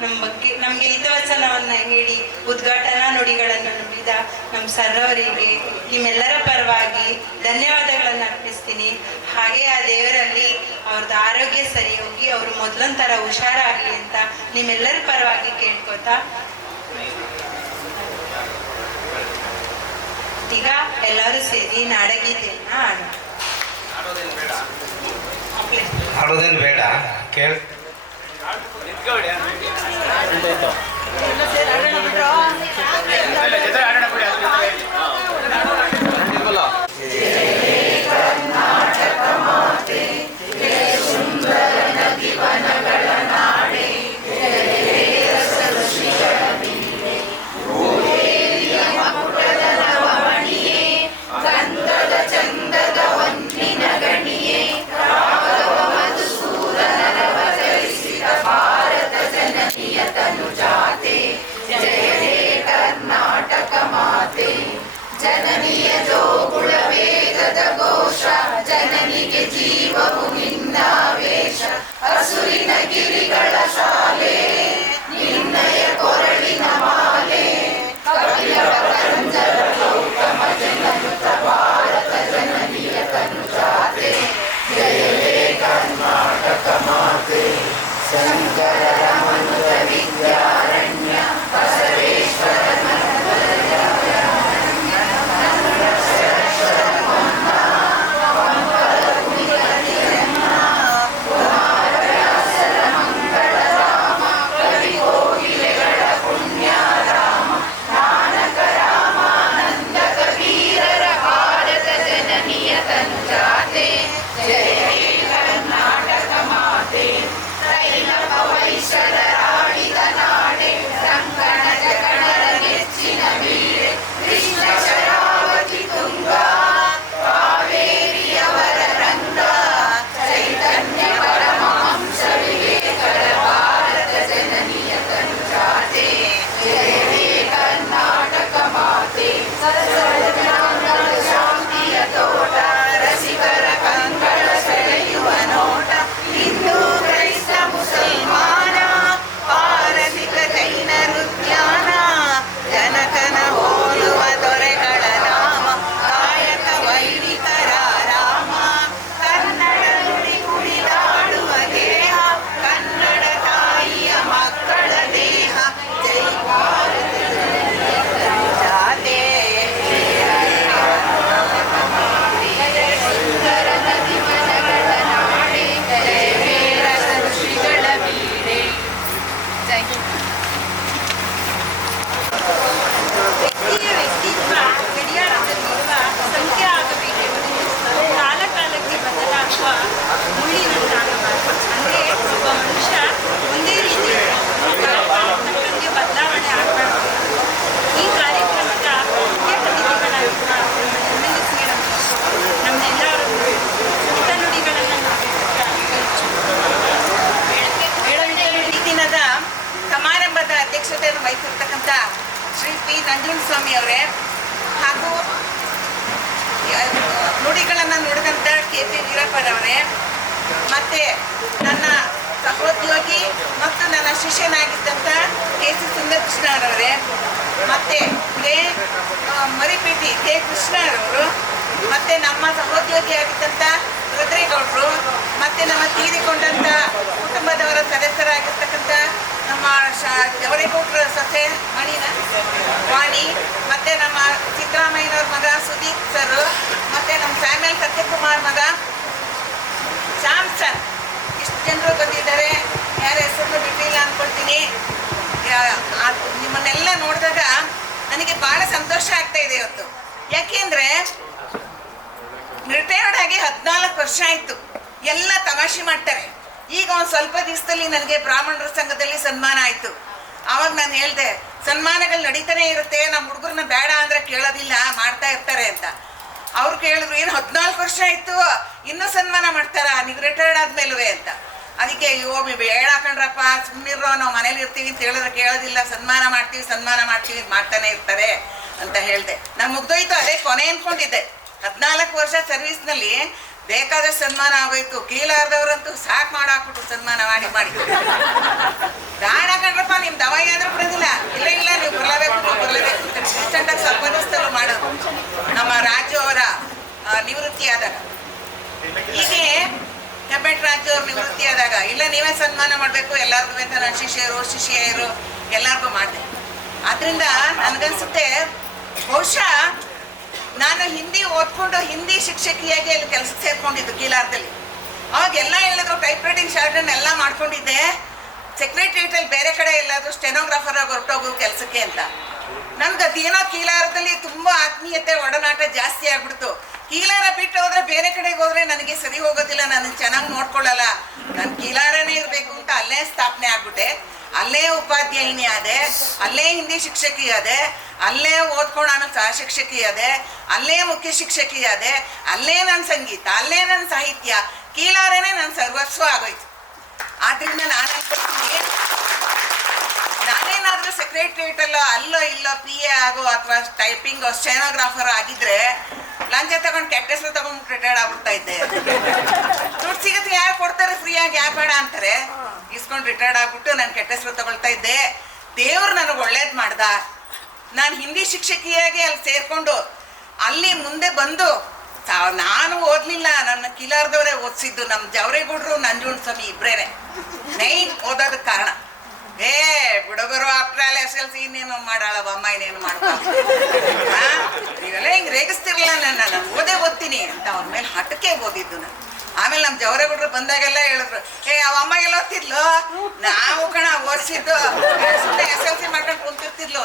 ನಮ್ಮ ಬಗ್ಗೆ ನಮಗೆ ಹಿತವಚನವನ್ನು ಹೇಳಿ ಉದ್ಘಾಟನಾ ನುಡಿಗಳನ್ನು ನುಡಿದ ನಮ್ಮ ಸರ್ ಅವರಿಗೆ ನಿಮ್ಮೆಲ್ಲರ ಪರವಾಗಿ ಧನ್ಯವಾದಗಳನ್ನು ಅರ್ಪಿಸ್ತೀನಿ. ಹಾಗೆ ಆ ದೇವರಲ್ಲಿ ಅವ್ರದ್ದು ಆರೋಗ್ಯ ಸರಿ ಹೋಗಿ ಅವರು ಮೊದಲೊಂಥರ ಹುಷಾರಾಗಲಿ ಅಂತ ನಿಮ್ಮೆಲ್ಲರ ಪರವಾಗಿ ಕೇಳ್ಕೊತಾ ಈಗ ಎಲ್ಲರೂ ಸೇರಿ ನಾಡಗೀತೆಯನ್ನ ಆಡೋದೇನು ಬೇಡ ಕೇಳ ಜನನಿಯ ಜೋಗುಳ ವೇದದ ಘೋಷ ಜನನಿಗೆ ಜೀವವು ನಿನ್ನಾವೇಶ ಹಸುರಿನ ಗಿರಿಗಳ ಶಾಲೆ ನಿನ್ನಯ ಕೊರಳಿನ ಮಾಲೆ ಕಪಿಲವ ಕಂಜರ ಗೌತಮ ಜನನುತ ಭಾರತ ಜನನಿಯ ತನುಜಾತೆ ಜಯವೇ ಕರ್ನಾಟಕ ಮಾತೆ ಶಂಕರರ ಮನುತ ವಿದ್ಯಾರಣ್ಯ ಬಸವೇಶ್ವರ ಅಧ್ಯಕ್ಷತೆಯನ್ನು ವಹಿಸಿರ್ತಕ್ಕಂಥ ಶ್ರೀ ಪಿ ನಂಜುಂಡಸ್ವಾಮಿ ಅವರೇ ಹಾಗೂ ನುಡಿಗಳನ್ನು ನುಡಿದಂಥ ಕೆ ಪಿ ವೀರಪ್ಪನವರೇ ಮತ್ತು ನನ್ನ ಸಹೋದ್ಯೋಗಿ ಮತ್ತು ನನ್ನ ಶಿಷ್ಯನಾಗಿದ್ದಂಥ ಕೆ ಸಿ ಸುಂದರಕೃಷ್ಣರವರೇ ಮತ್ತು ಮರಿಪೇಟಿ ಕೆ ಕೃಷ್ಣರವರು ಮತ್ತು ನಮ್ಮ ಸಹೋದ್ಯೋಗಿಯಾಗಿದ್ದಂಥ ರುದ್ರೇಗೌಡರು ಮತ್ತು ನಮ್ಮ ತೀರಿಕೊಂಡಂಥ ಕುಟುಂಬದವರ ಸದಸ್ಯರಾಗಿರ್ತಕ್ಕಂಥ ನಮ್ಮ ಜವರೇಗೌಡರ ಸೊಸೆ ವಾಣಿ ಮತ್ತು ನಮ್ಮ ಸಿದ್ದರಾಮಯ್ಯನವ್ರ ಮಗ ಸುದೀಪ್ ಸರ್ ಮತ್ತು ನಮ್ಮ ಸ್ಯಾಮ್ಯಲ್ ಸತ್ಯಕುಮಾರ್ ಮಗ ಶಾಮ್ಸನ್ ಇಷ್ಟು ಜನರು ಬಂದಿದ್ದಾರೆ. ಯಾರ ಹೆಸರು ಬಿಟ್ಟಿಲ್ಲ ಅಂದ್ಕೊಳ್ತೀನಿ. ನಿಮ್ಮನ್ನೆಲ್ಲ ನೋಡಿದಾಗ ನನಗೆ ಭಾಳ ಸಂತೋಷ ಆಗ್ತಾ ಇದೆ ಇವತ್ತು. ಯಾಕೆಂದರೆ ರಿಟೈರ್ಡ್ ಆಗಿ 14 ವರ್ಷ ಆಯಿತು. ಎಲ್ಲ ತಮಾಷೆ ಮಾಡ್ತಾರೆ. ಈಗ ಒಂದು ಸ್ವಲ್ಪ ದಿವಸದಲ್ಲಿ ನನಗೆ ಬ್ರಾಹ್ಮಣರ ಸಂಘದಲ್ಲಿ ಸನ್ಮಾನ ಆಯಿತು. ಆವಾಗ ನಾನು ಹೇಳಿದೆ, ಸನ್ಮಾನಗಳು ನಡೀತಾನೆ ಇರುತ್ತೆ, ನಮ್ಮ ಹುಡುಗರನ್ನ ಬೇಡ ಅಂದರೆ ಕೇಳೋದಿಲ್ಲ, ಮಾಡ್ತಾ ಇರ್ತಾರೆ ಅಂತ. ಅವ್ರು ಕೇಳಿದ್ರು, ಏನು 14 ವರ್ಷ ಆಯಿತು ಇನ್ನೂ ಸನ್ಮಾನ ಮಾಡ್ತಾರಾ ನೀವು ರಿಟೈರ್ಡ್ ಆದ್ಮೇಲೂ ಅಂತ. ಅದಕ್ಕೆ ಅಯ್ಯೋ ಬೇಡ ಹಾಕೊಂಡ್ರಪ್ಪ ಸುಮ್ಮನಿರೋ, ನಾವು ಮನೇಲಿ ಇರ್ತೀವಿ ಅಂತ ಹೇಳಿದ್ರೆ ಕೇಳೋದಿಲ್ಲ, ಸನ್ಮಾನ ಮಾಡ್ತೀವಿ ಮಾಡ್ತಾನೆ ಇರ್ತಾರೆ ಅಂತ ಹೇಳಿದೆ. ನಾನು ಮುಗ್ದೋಯ್ತು, ಅದೇ ಕೊನೆ ಅಂದ್ಕೊಂಡಿದ್ದೆ. 14 ವರ್ಷ ಸರ್ವಿಸ್ನಲ್ಲಿ ಬೇಕಾದಷ್ಟು ಸನ್ಮಾನ ಆಗೋಯ್ತು. ಕೀಲಾರ್ದವ್ರಂತೂ ಸಾಕು ಮಾಡಾಕ್ಬಿಟ್ಟು ಸನ್ಮಾನ ಮಾಡಿ ಮಾಡಿ ದಾಣ ಕಂಡ್ರಪ್ಪ ನಿಮ್ ದವಾಯಿ ಆದ್ರೂ ಬಿಡೋದಿಲ್ಲ. ಇಲ್ಲ ಇಲ್ಲ ನೀವು ಬರಲೇಬೇಕು ಅಂತ ರೀಸೆಂಟಾಗಿ ಸ್ವಲ್ಪ ದಿವಸದಲ್ಲೂ ಮಾಡೋದು ನಮ್ಮ ರಾಜು ಅವರ ನಿವೃತ್ತಿ ಆದಾಗ. ಹೀಗೆ ಹೆಬ್ಬೆಟ್ ರಾಜು ಅವ್ರ ನಿವೃತ್ತಿ ಆದಾಗ ಇಲ್ಲ ನೀವೇ ಸನ್ಮಾನ ಮಾಡಬೇಕು ಎಲ್ಲರಿಗೂ ಅಂತ ನನ್ನ ಶಿಷ್ಯರು ಎಲ್ಲರಿಗೂ ಮಾಡಿದೆ. ಆದ್ರಿಂದ ನನಗನ್ಸುತ್ತೆ ಬಹುಶಃ ನಾನು ಹಿಂದಿ ಓದ್ಕೊಂಡು ಹಿಂದಿ ಶಿಕ್ಷಕಿಯಾಗಿ ಅಲ್ಲಿ ಕೆಲಸಕ್ಕೆ ಸೇರ್ಕೊಂಡಿದ್ದು ಕೀಲಾರದಲ್ಲಿ. ಅವಾಗ ಎಲ್ಲ ಹೇಳಿದ್ರು ಟೈಪ್ ರೈಟಿಂಗ್ ಶಾರ್ಟನ್ ಎಲ್ಲ ಮಾಡ್ಕೊಂಡಿದ್ದೆ. ಸೆಕ್ರೆಟರಿಯೇಟಲ್ಲಿ ಬೇರೆ ಕಡೆ ಎಲ್ಲಾದರೂ ಸ್ಟೆನೋಗ್ರಾಫರ್ ಆಗಿ ಹೊರಟೋಗು ಕೆಲಸಕ್ಕೆ ಅಂತ. ನನ್ಗೆ ಅದೇನೋ ಕೀಲಾರದಲ್ಲಿ ತುಂಬ ಆತ್ಮೀಯತೆ ಒಡನಾಟ ಜಾಸ್ತಿ ಆಗ್ಬಿಡ್ತು. ಕೀಲಾರ ಬಿಟ್ಟು ಹೋದ್ರೆ ಬೇರೆ ಕಡೆಗೆ ಹೋದ್ರೆ ನನಗೆ ಸರಿ ಹೋಗೋದಿಲ್ಲ, ನನಗೆ ಚೆನ್ನಾಗಿ ನೋಡ್ಕೊಳ್ಳಲ್ಲ. ನಾನು ಕೀಲಾರನೇ ಇರಬೇಕು ಅಂತ ಅಲ್ಲೇ ಸ್ಥಾಪನೆ ಆಗ್ಬಿಟ್ಟೆ. ಅಲ್ಲೇ ಉಪಾಧ್ಯಾಯಿನಿ ಆದೆ, ಅಲ್ಲೇ ಹಿಂದಿ ಶಿಕ್ಷಕಿ ಆದೆ, ಅಲ್ಲೇ ಓದ್ಕೊಂಡು ನಾನು ಸಹ ಶಿಕ್ಷಕಿ ಆದೆ, ಅಲ್ಲೇ ಮುಖ್ಯ ಶಿಕ್ಷಕಿ ಆದೆ, ಅಲ್ಲೇ ನನ್ನ ಸಂಗೀತ, ಅಲ್ಲೇ ನನ್ನ ಸಾಹಿತ್ಯ, ಕೀಲಾರನೇ ನನ್ನ ಸರ್ವಸ್ವ ಆಗೋಯ್ತು. ಆದ್ರಿಂದ ನಾನು ಅನ್ಕೊಳ್ತೀನಿ ನಾನೇನಾದ್ರೂ ಸೆಕ್ರೆಟರಿಯೇಟಲ್ಲೋ ಅಲ್ಲೋ ಇಲ್ಲೋ PA ಆಗೋ ಅಥವಾ ಟೈಪಿಂಗ್ ಸ್ಟೆನೋಗ್ರಾಫರ್ ಆಗಿದ್ರೆ ಲಂಚ ತಗೊಂಡು ಕೆಟ್ಟ ಹೆಸರು ತಗೊಂಡು ರಿಟೈರ್ಡ್ ಆಗ್ಬಿಡ್ತಾ ಇದ್ದೆ. ದುಡ್ಡು ಸಿಗುತ್ತೆ ಯಾರು ಕೊಡ್ತಾರೆ ಫ್ರೀಯಾಗಿ, ಯಾರು ಬೇಡ ಅಂತಾರೆ. ಇಸ್ಕೊಂಡು ರಿಟೈರ್ಡ್ ಆಗ್ಬಿಟ್ಟು ನಾನು ಕೆಟ್ಟ ಹೆಸರು ತಗೊಳ್ತಾ ಇದ್ದೆ. ದೇವ್ರು ನನಗೆ ಒಳ್ಳೇದು ಮಾಡ್ದ. ನಾನು ಹಿಂದಿ ಶಿಕ್ಷಕಿಯಾಗಿ ಅಲ್ಲಿ ಸೇರ್ಕೊಂಡು ಅಲ್ಲಿ ಮುಂದೆ ಬಂದು ನಾನು ಓದ್ಲಿಲ್ಲ, ನನ್ನ ಕೀಲಾರದವರೇ ಓದಿಸಿದ್ದು. ನಮ್ಮ ಜವರೇಗೌಡರು ನಂಜುಂಡಸ್ವಾಮಿ ಇಬ್ಬರೇನೆ ನೈನ್ ಓದೋದಕ್ಕೆ ಕಾರಣ. ಬಿಡೋಗರು ಆಫ್ಟರ್ ಆಲ್ SLC ಇನ್ನೇನು ಮಾಡಾಳವ ಅಮ್ಮ ಇನ್ನೇನು ಮಾಡ್ತಾರೆ ನೀವೆಲ್ಲ ಹಿಂಗೆ ರೇಗಿಸ್ತಿರ್ಲಿಲ್ಲ ನಾನು ಓದ್ತೀನಿ ಅಂತ ಅವ್ರ ಮೇಲೆ ಹಠಕ್ಕೆ ಓದಿದ್ದು ನಾನು. ಆಮೇಲೆ ನಮ್ಮ ಜವರೇಗೌಡರು ಬಂದಾಗೆಲ್ಲ ಹೇಳಿದ್ರು ಅವ ಅಮ್ಮ ಎಲ್ಲ ಓದ್ತಿದ್ಲು, ನಾವು ಕಣ ಓದಿಸಿದ್ದು ಸುಮ್ಮನೆ SLC ಮಾಡ್ಕೊಂಡು ಕುಂತಿರ್ತಿದ್ಲು.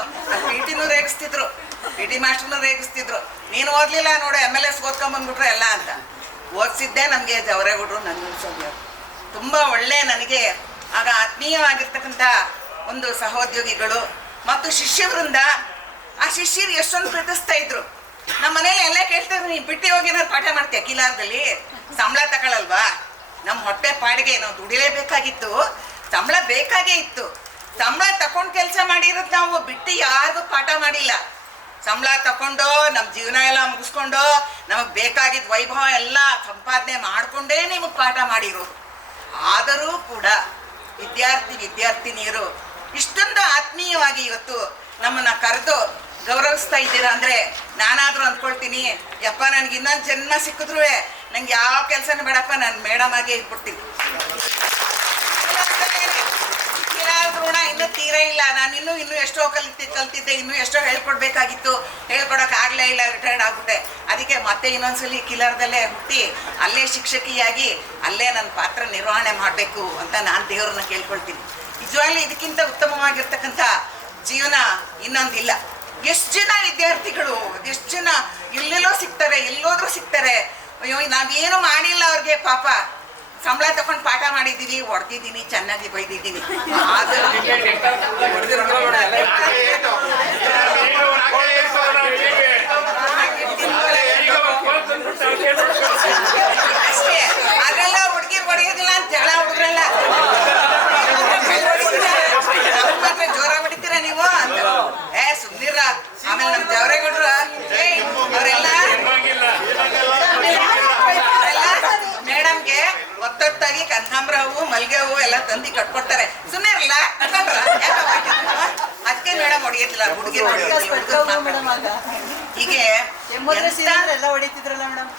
PT ರೇಗಿಸ್ತಿದ್ರು, PT ಮಾಸ್ಟರ್ನು ರೇಗಿಸ್ತಿದ್ರು, ನೀನು ಓದ್ಲಿಲ್ಲ ನೋಡು MLS ಓದ್ಕೊಂಬಂದ್ಬಿಟ್ರೆ ಎಲ್ಲ ಅಂತ. ಓದಿಸಿದ್ದೆ ನಮಗೆ ಜವರೇಗೌಡರು ನಂಜುಂಡಸ್ವಾಮಿ ಅವರು. ತುಂಬ ಒಳ್ಳೆ ನನಗೆ ಆಗ ಆತ್ಮೀಯವಾಗಿರ್ತಕ್ಕಂಥ ಒಂದು ಸಹೋದ್ಯೋಗಿಗಳು ಮತ್ತು ಶಿಷ್ಯವೃಂದ. ಆ ಶಿಷ್ಯರು ಎಷ್ಟೊಂದು ಪ್ರೀತಿಸ್ತಾ ಇದ್ರು. ನಮ್ಮ ಮನೇಲಿ ಎಲ್ಲ ಕೇಳ್ತಾ ಇದ್ರು, ನೀನು ಬಿಟ್ಟು ಹೋಗಿ ಏನಾದ್ರು ಪಾಠ ಮಾಡ್ತೀಯ ಕೀಲಾರದಲ್ಲಿ, ಸಂಬಳ ತಗೊಳ್ಳಲ್ವಾ? ನಮ್ಮ ಹೊಟ್ಟೆ ಪಾಡಿಗೆ ನಾವು ದುಡಿಲೇಬೇಕಾಗಿತ್ತು, ಸಂಬಳ ಬೇಕಾಗೇ ಇತ್ತು. ಸಂಬಳ ತಗೊಂಡು ಕೆಲಸ ಮಾಡಿರೋದು ನಾವು, ಬಿಟ್ಟು ಯಾರಿಗೂ ಪಾಠ ಮಾಡಿಲ್ಲ. ಸಂಬಳ ತಗೊಂಡು ನಮ್ಮ ಜೀವನ ಎಲ್ಲ ಮುಗಿಸ್ಕೊಂಡು ನಮಗೆ ಬೇಕಾಗಿದ್ದ ವೈಭವ ಎಲ್ಲ ಸಂಪಾದನೆ ಮಾಡಿಕೊಂಡೇ ನಿಮಗೆ ಪಾಠ ಮಾಡಿರೋದು. ಆದರೂ ಕೂಡ ವಿದ್ಯಾರ್ಥಿನಿಯರು ಇಷ್ಟೊಂದು ಆತ್ಮೀಯವಾಗಿ ಇವತ್ತು ನಮ್ಮನ್ನ ಕರೆದು ಗೌರವಿಸ್ತಾ ಇದ್ದೀರಾ ಅಂದರೆ ನಾನಾದರೂ ಅಂದ್ಕೊಳ್ತೀನಿ, ಯಪ್ಪ ನನಗೆ ಇನ್ನೊಂದು ಜನ್ಮ ಸಿಕ್ಕಿದ್ರು ನಂಗೆ ಯಾವ ಕೆಲಸನೂ ಬೇಡಪ್ಪ, ನಾನು ಮೇಡಮ್ ಆಗೇ ಇಟ್ಬಿಡ್ತೀನಿ. ಋಣ ಇನ್ನೂ ತೀರೇ ಇಲ್ಲ. ನಾನು ಇನ್ನೂ ಎಷ್ಟೋ ಕಲ್ತಿದ್ದೆ, ಇನ್ನೂ ಎಷ್ಟೋ ಹೇಳ್ಕೊಡ್ಬೇಕಾಗಿತ್ತು, ಹೇಳ್ಕೊಡೋಕ್ಕಾಗಲೇ ಇಲ್ಲ, ರಿಟೈರ್ಡ್ ಆಗ್ಬಿಟ್ಟೆ. ಅದಕ್ಕೆ ಮತ್ತೆ ಇನ್ನೊಂದ್ಸಲಿ ಕೀಲಾರದಲ್ಲೇ ಹುಟ್ಟಿ ಅಲ್ಲೇ ಶಿಕ್ಷಕಿಯಾಗಿ ಅಲ್ಲೇ ನನ್ನ ಪಾತ್ರ ನಿರ್ವಹಣೆ ಮಾಡಬೇಕು ಅಂತ ನಾನು ದೇವ್ರನ್ನ ಕೇಳ್ಕೊಳ್ತೀನಿ. ನಿಜವಾಗ್ಲೂ ಇದಕ್ಕಿಂತ ಉತ್ತಮವಾಗಿರ್ತಕ್ಕಂಥ ಜೀವನ ಇನ್ನೊಂದಿಲ್ಲ. ಎಷ್ಟು ಜನ ವಿದ್ಯಾರ್ಥಿಗಳು, ಎಷ್ಟು ಜನ ಎಲ್ಲೆಲ್ಲೋ ಸಿಗ್ತಾರೆ, ಎಲ್ಲೋದ್ರೂ ಸಿಗ್ತಾರೆ. ಅಯ್ಯೋ ನಾವೇನು ಮಾಡಿಲ್ಲ ಅವ್ರಿಗೆ, ಪಾಪ ಸಂಬಳ ತಗೊಂಡು ಪಾಠ ಮಾಡಿದ್ದೀವಿ, ಹೊಡೆದಿದ್ದೀನಿ, ಚೆನ್ನಾಗಿ ಬೈದಿದ್ದೀನಿ. ಆದರೂ ಅಷ್ಟೇ, ಅದೆಲ್ಲ ಹುಡುಗಿರು ಹೊಡೆಯೋದಿಲ್ಲ ಅಂತ ಜಗಳ ಹುಡುಗ್ರಲ್ಲ. ಮಾತ್ರ ಜೋರ ಹೊಡಿತೀರ ನೀವು ಅಂತ ಸುಮ್ನಿರ. ಆಮೇಲೆ ನಮ್ಮ ಜವರೇಗೌಡರು ಅವರೆಲ್ಲ ಮೇಡಮ್ಗೆ ಒತ್ತೊತ್ತಾಗಿ ಕನಕಾಂಬರ ಹೂವು, ಮಲ್ಲಿಗೆ ಹೂವು ಎಲ್ಲ ತಂದು ಕಟ್ಕೊಡ್ತಾರೆ. ಸುಮ್ಮನೆ ಇರಲ್ಲ ಅದಕ್ಕೆ ಮೇಡಮ್ ಹೊಡಿಯತ್ತಿಲ್ಲ, ಹುಡುಗಿರು ಹೀಗೆ ಎಲ್ಲ ಹೊಡಿತಿದ್ರಲ್ಲ ಮೇಡಮ್.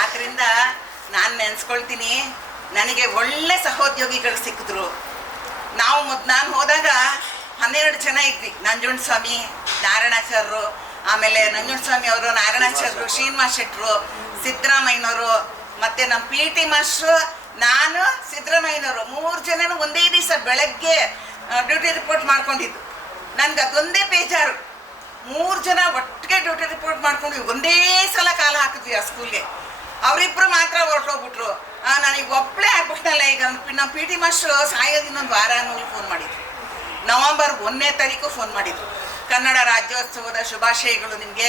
ಆದ್ರಿಂದ ನಾನು ನೆನ್ಸ್ಕೊಳ್ತೀನಿ, ನನಗೆ ಒಳ್ಳೆ ಸಹೋದ್ಯೋಗಿಗಳು ಸಿಕ್ಕಿದ್ರು. ನಾನು ಹೋದಾಗ 12 ಜನ ಇದ್ವಿ. ನಂಜುಂಡಸ್ವಾಮಿ, ನಾರಾಯಣಾಚಾರ್ಯರು, ಆಮೇಲೆ ನಂಜುಂಡಸ್ವಾಮಿ ಅವರು, ನಾರಾಯಣಾಚಾರ್ಯರು, ಶ್ರೀನಿವಾಸ ಶೆಟ್ಟರು, ಸಿದ್ದರಾಮಯ್ಯನವರು, ಮತ್ತೆ ನಮ್ಮ PT ಮಾಸ್ಟ್ರು, ನಾನು, ಸಿದ್ದರಾಮಯ್ಯನವರು 3 ಜನನು ಒಂದೇ ದಿವಸ ಬೆಳಗ್ಗೆ ಡ್ಯೂಟಿ ರಿಪೋರ್ಟ್ ಮಾಡ್ಕೊಂಡಿದ್ದು. ನನ್ಗೆ ಅದೊಂದೇ ಬೇಜಾರು. 3 ಜನ ಒಟ್ಟಿಗೆ ಡ್ಯೂಟಿ ರಿಪೋರ್ಟ್ ಮಾಡ್ಕೊಂಡ್ವಿ, ಒಂದೇ ಸಲ ಕಾಲ ಹಾಕಿದ್ವಿ ಆ ಸ್ಕೂಲ್ಗೆ. ಅವರಿಬ್ಬರು ಮಾತ್ರ ಹೊರಟೋಗ್ಬಿಟ್ರು. ನನಗೆ ಒಬ್ಬಳೇ ಆಗ್ಬಿಟ್ಟಲ್ಲ. ಈಗ ನಮ್ಮ PT ಮಾಸ್ಟ್ರು ಸಾಯೋದು ಇನ್ನೊಂದು ವಾರ ಅನ್ನೋದು ಫೋನ್ ಮಾಡಿದ್ರು. ನವೆಂಬರ್ 1ನೇ ತಾರೀಕು ಫೋನ್ ಮಾಡಿದ್ರು. ಕನ್ನಡ ರಾಜ್ಯೋತ್ಸವದ ಶುಭಾಶಯಗಳು ನಿಮಗೆ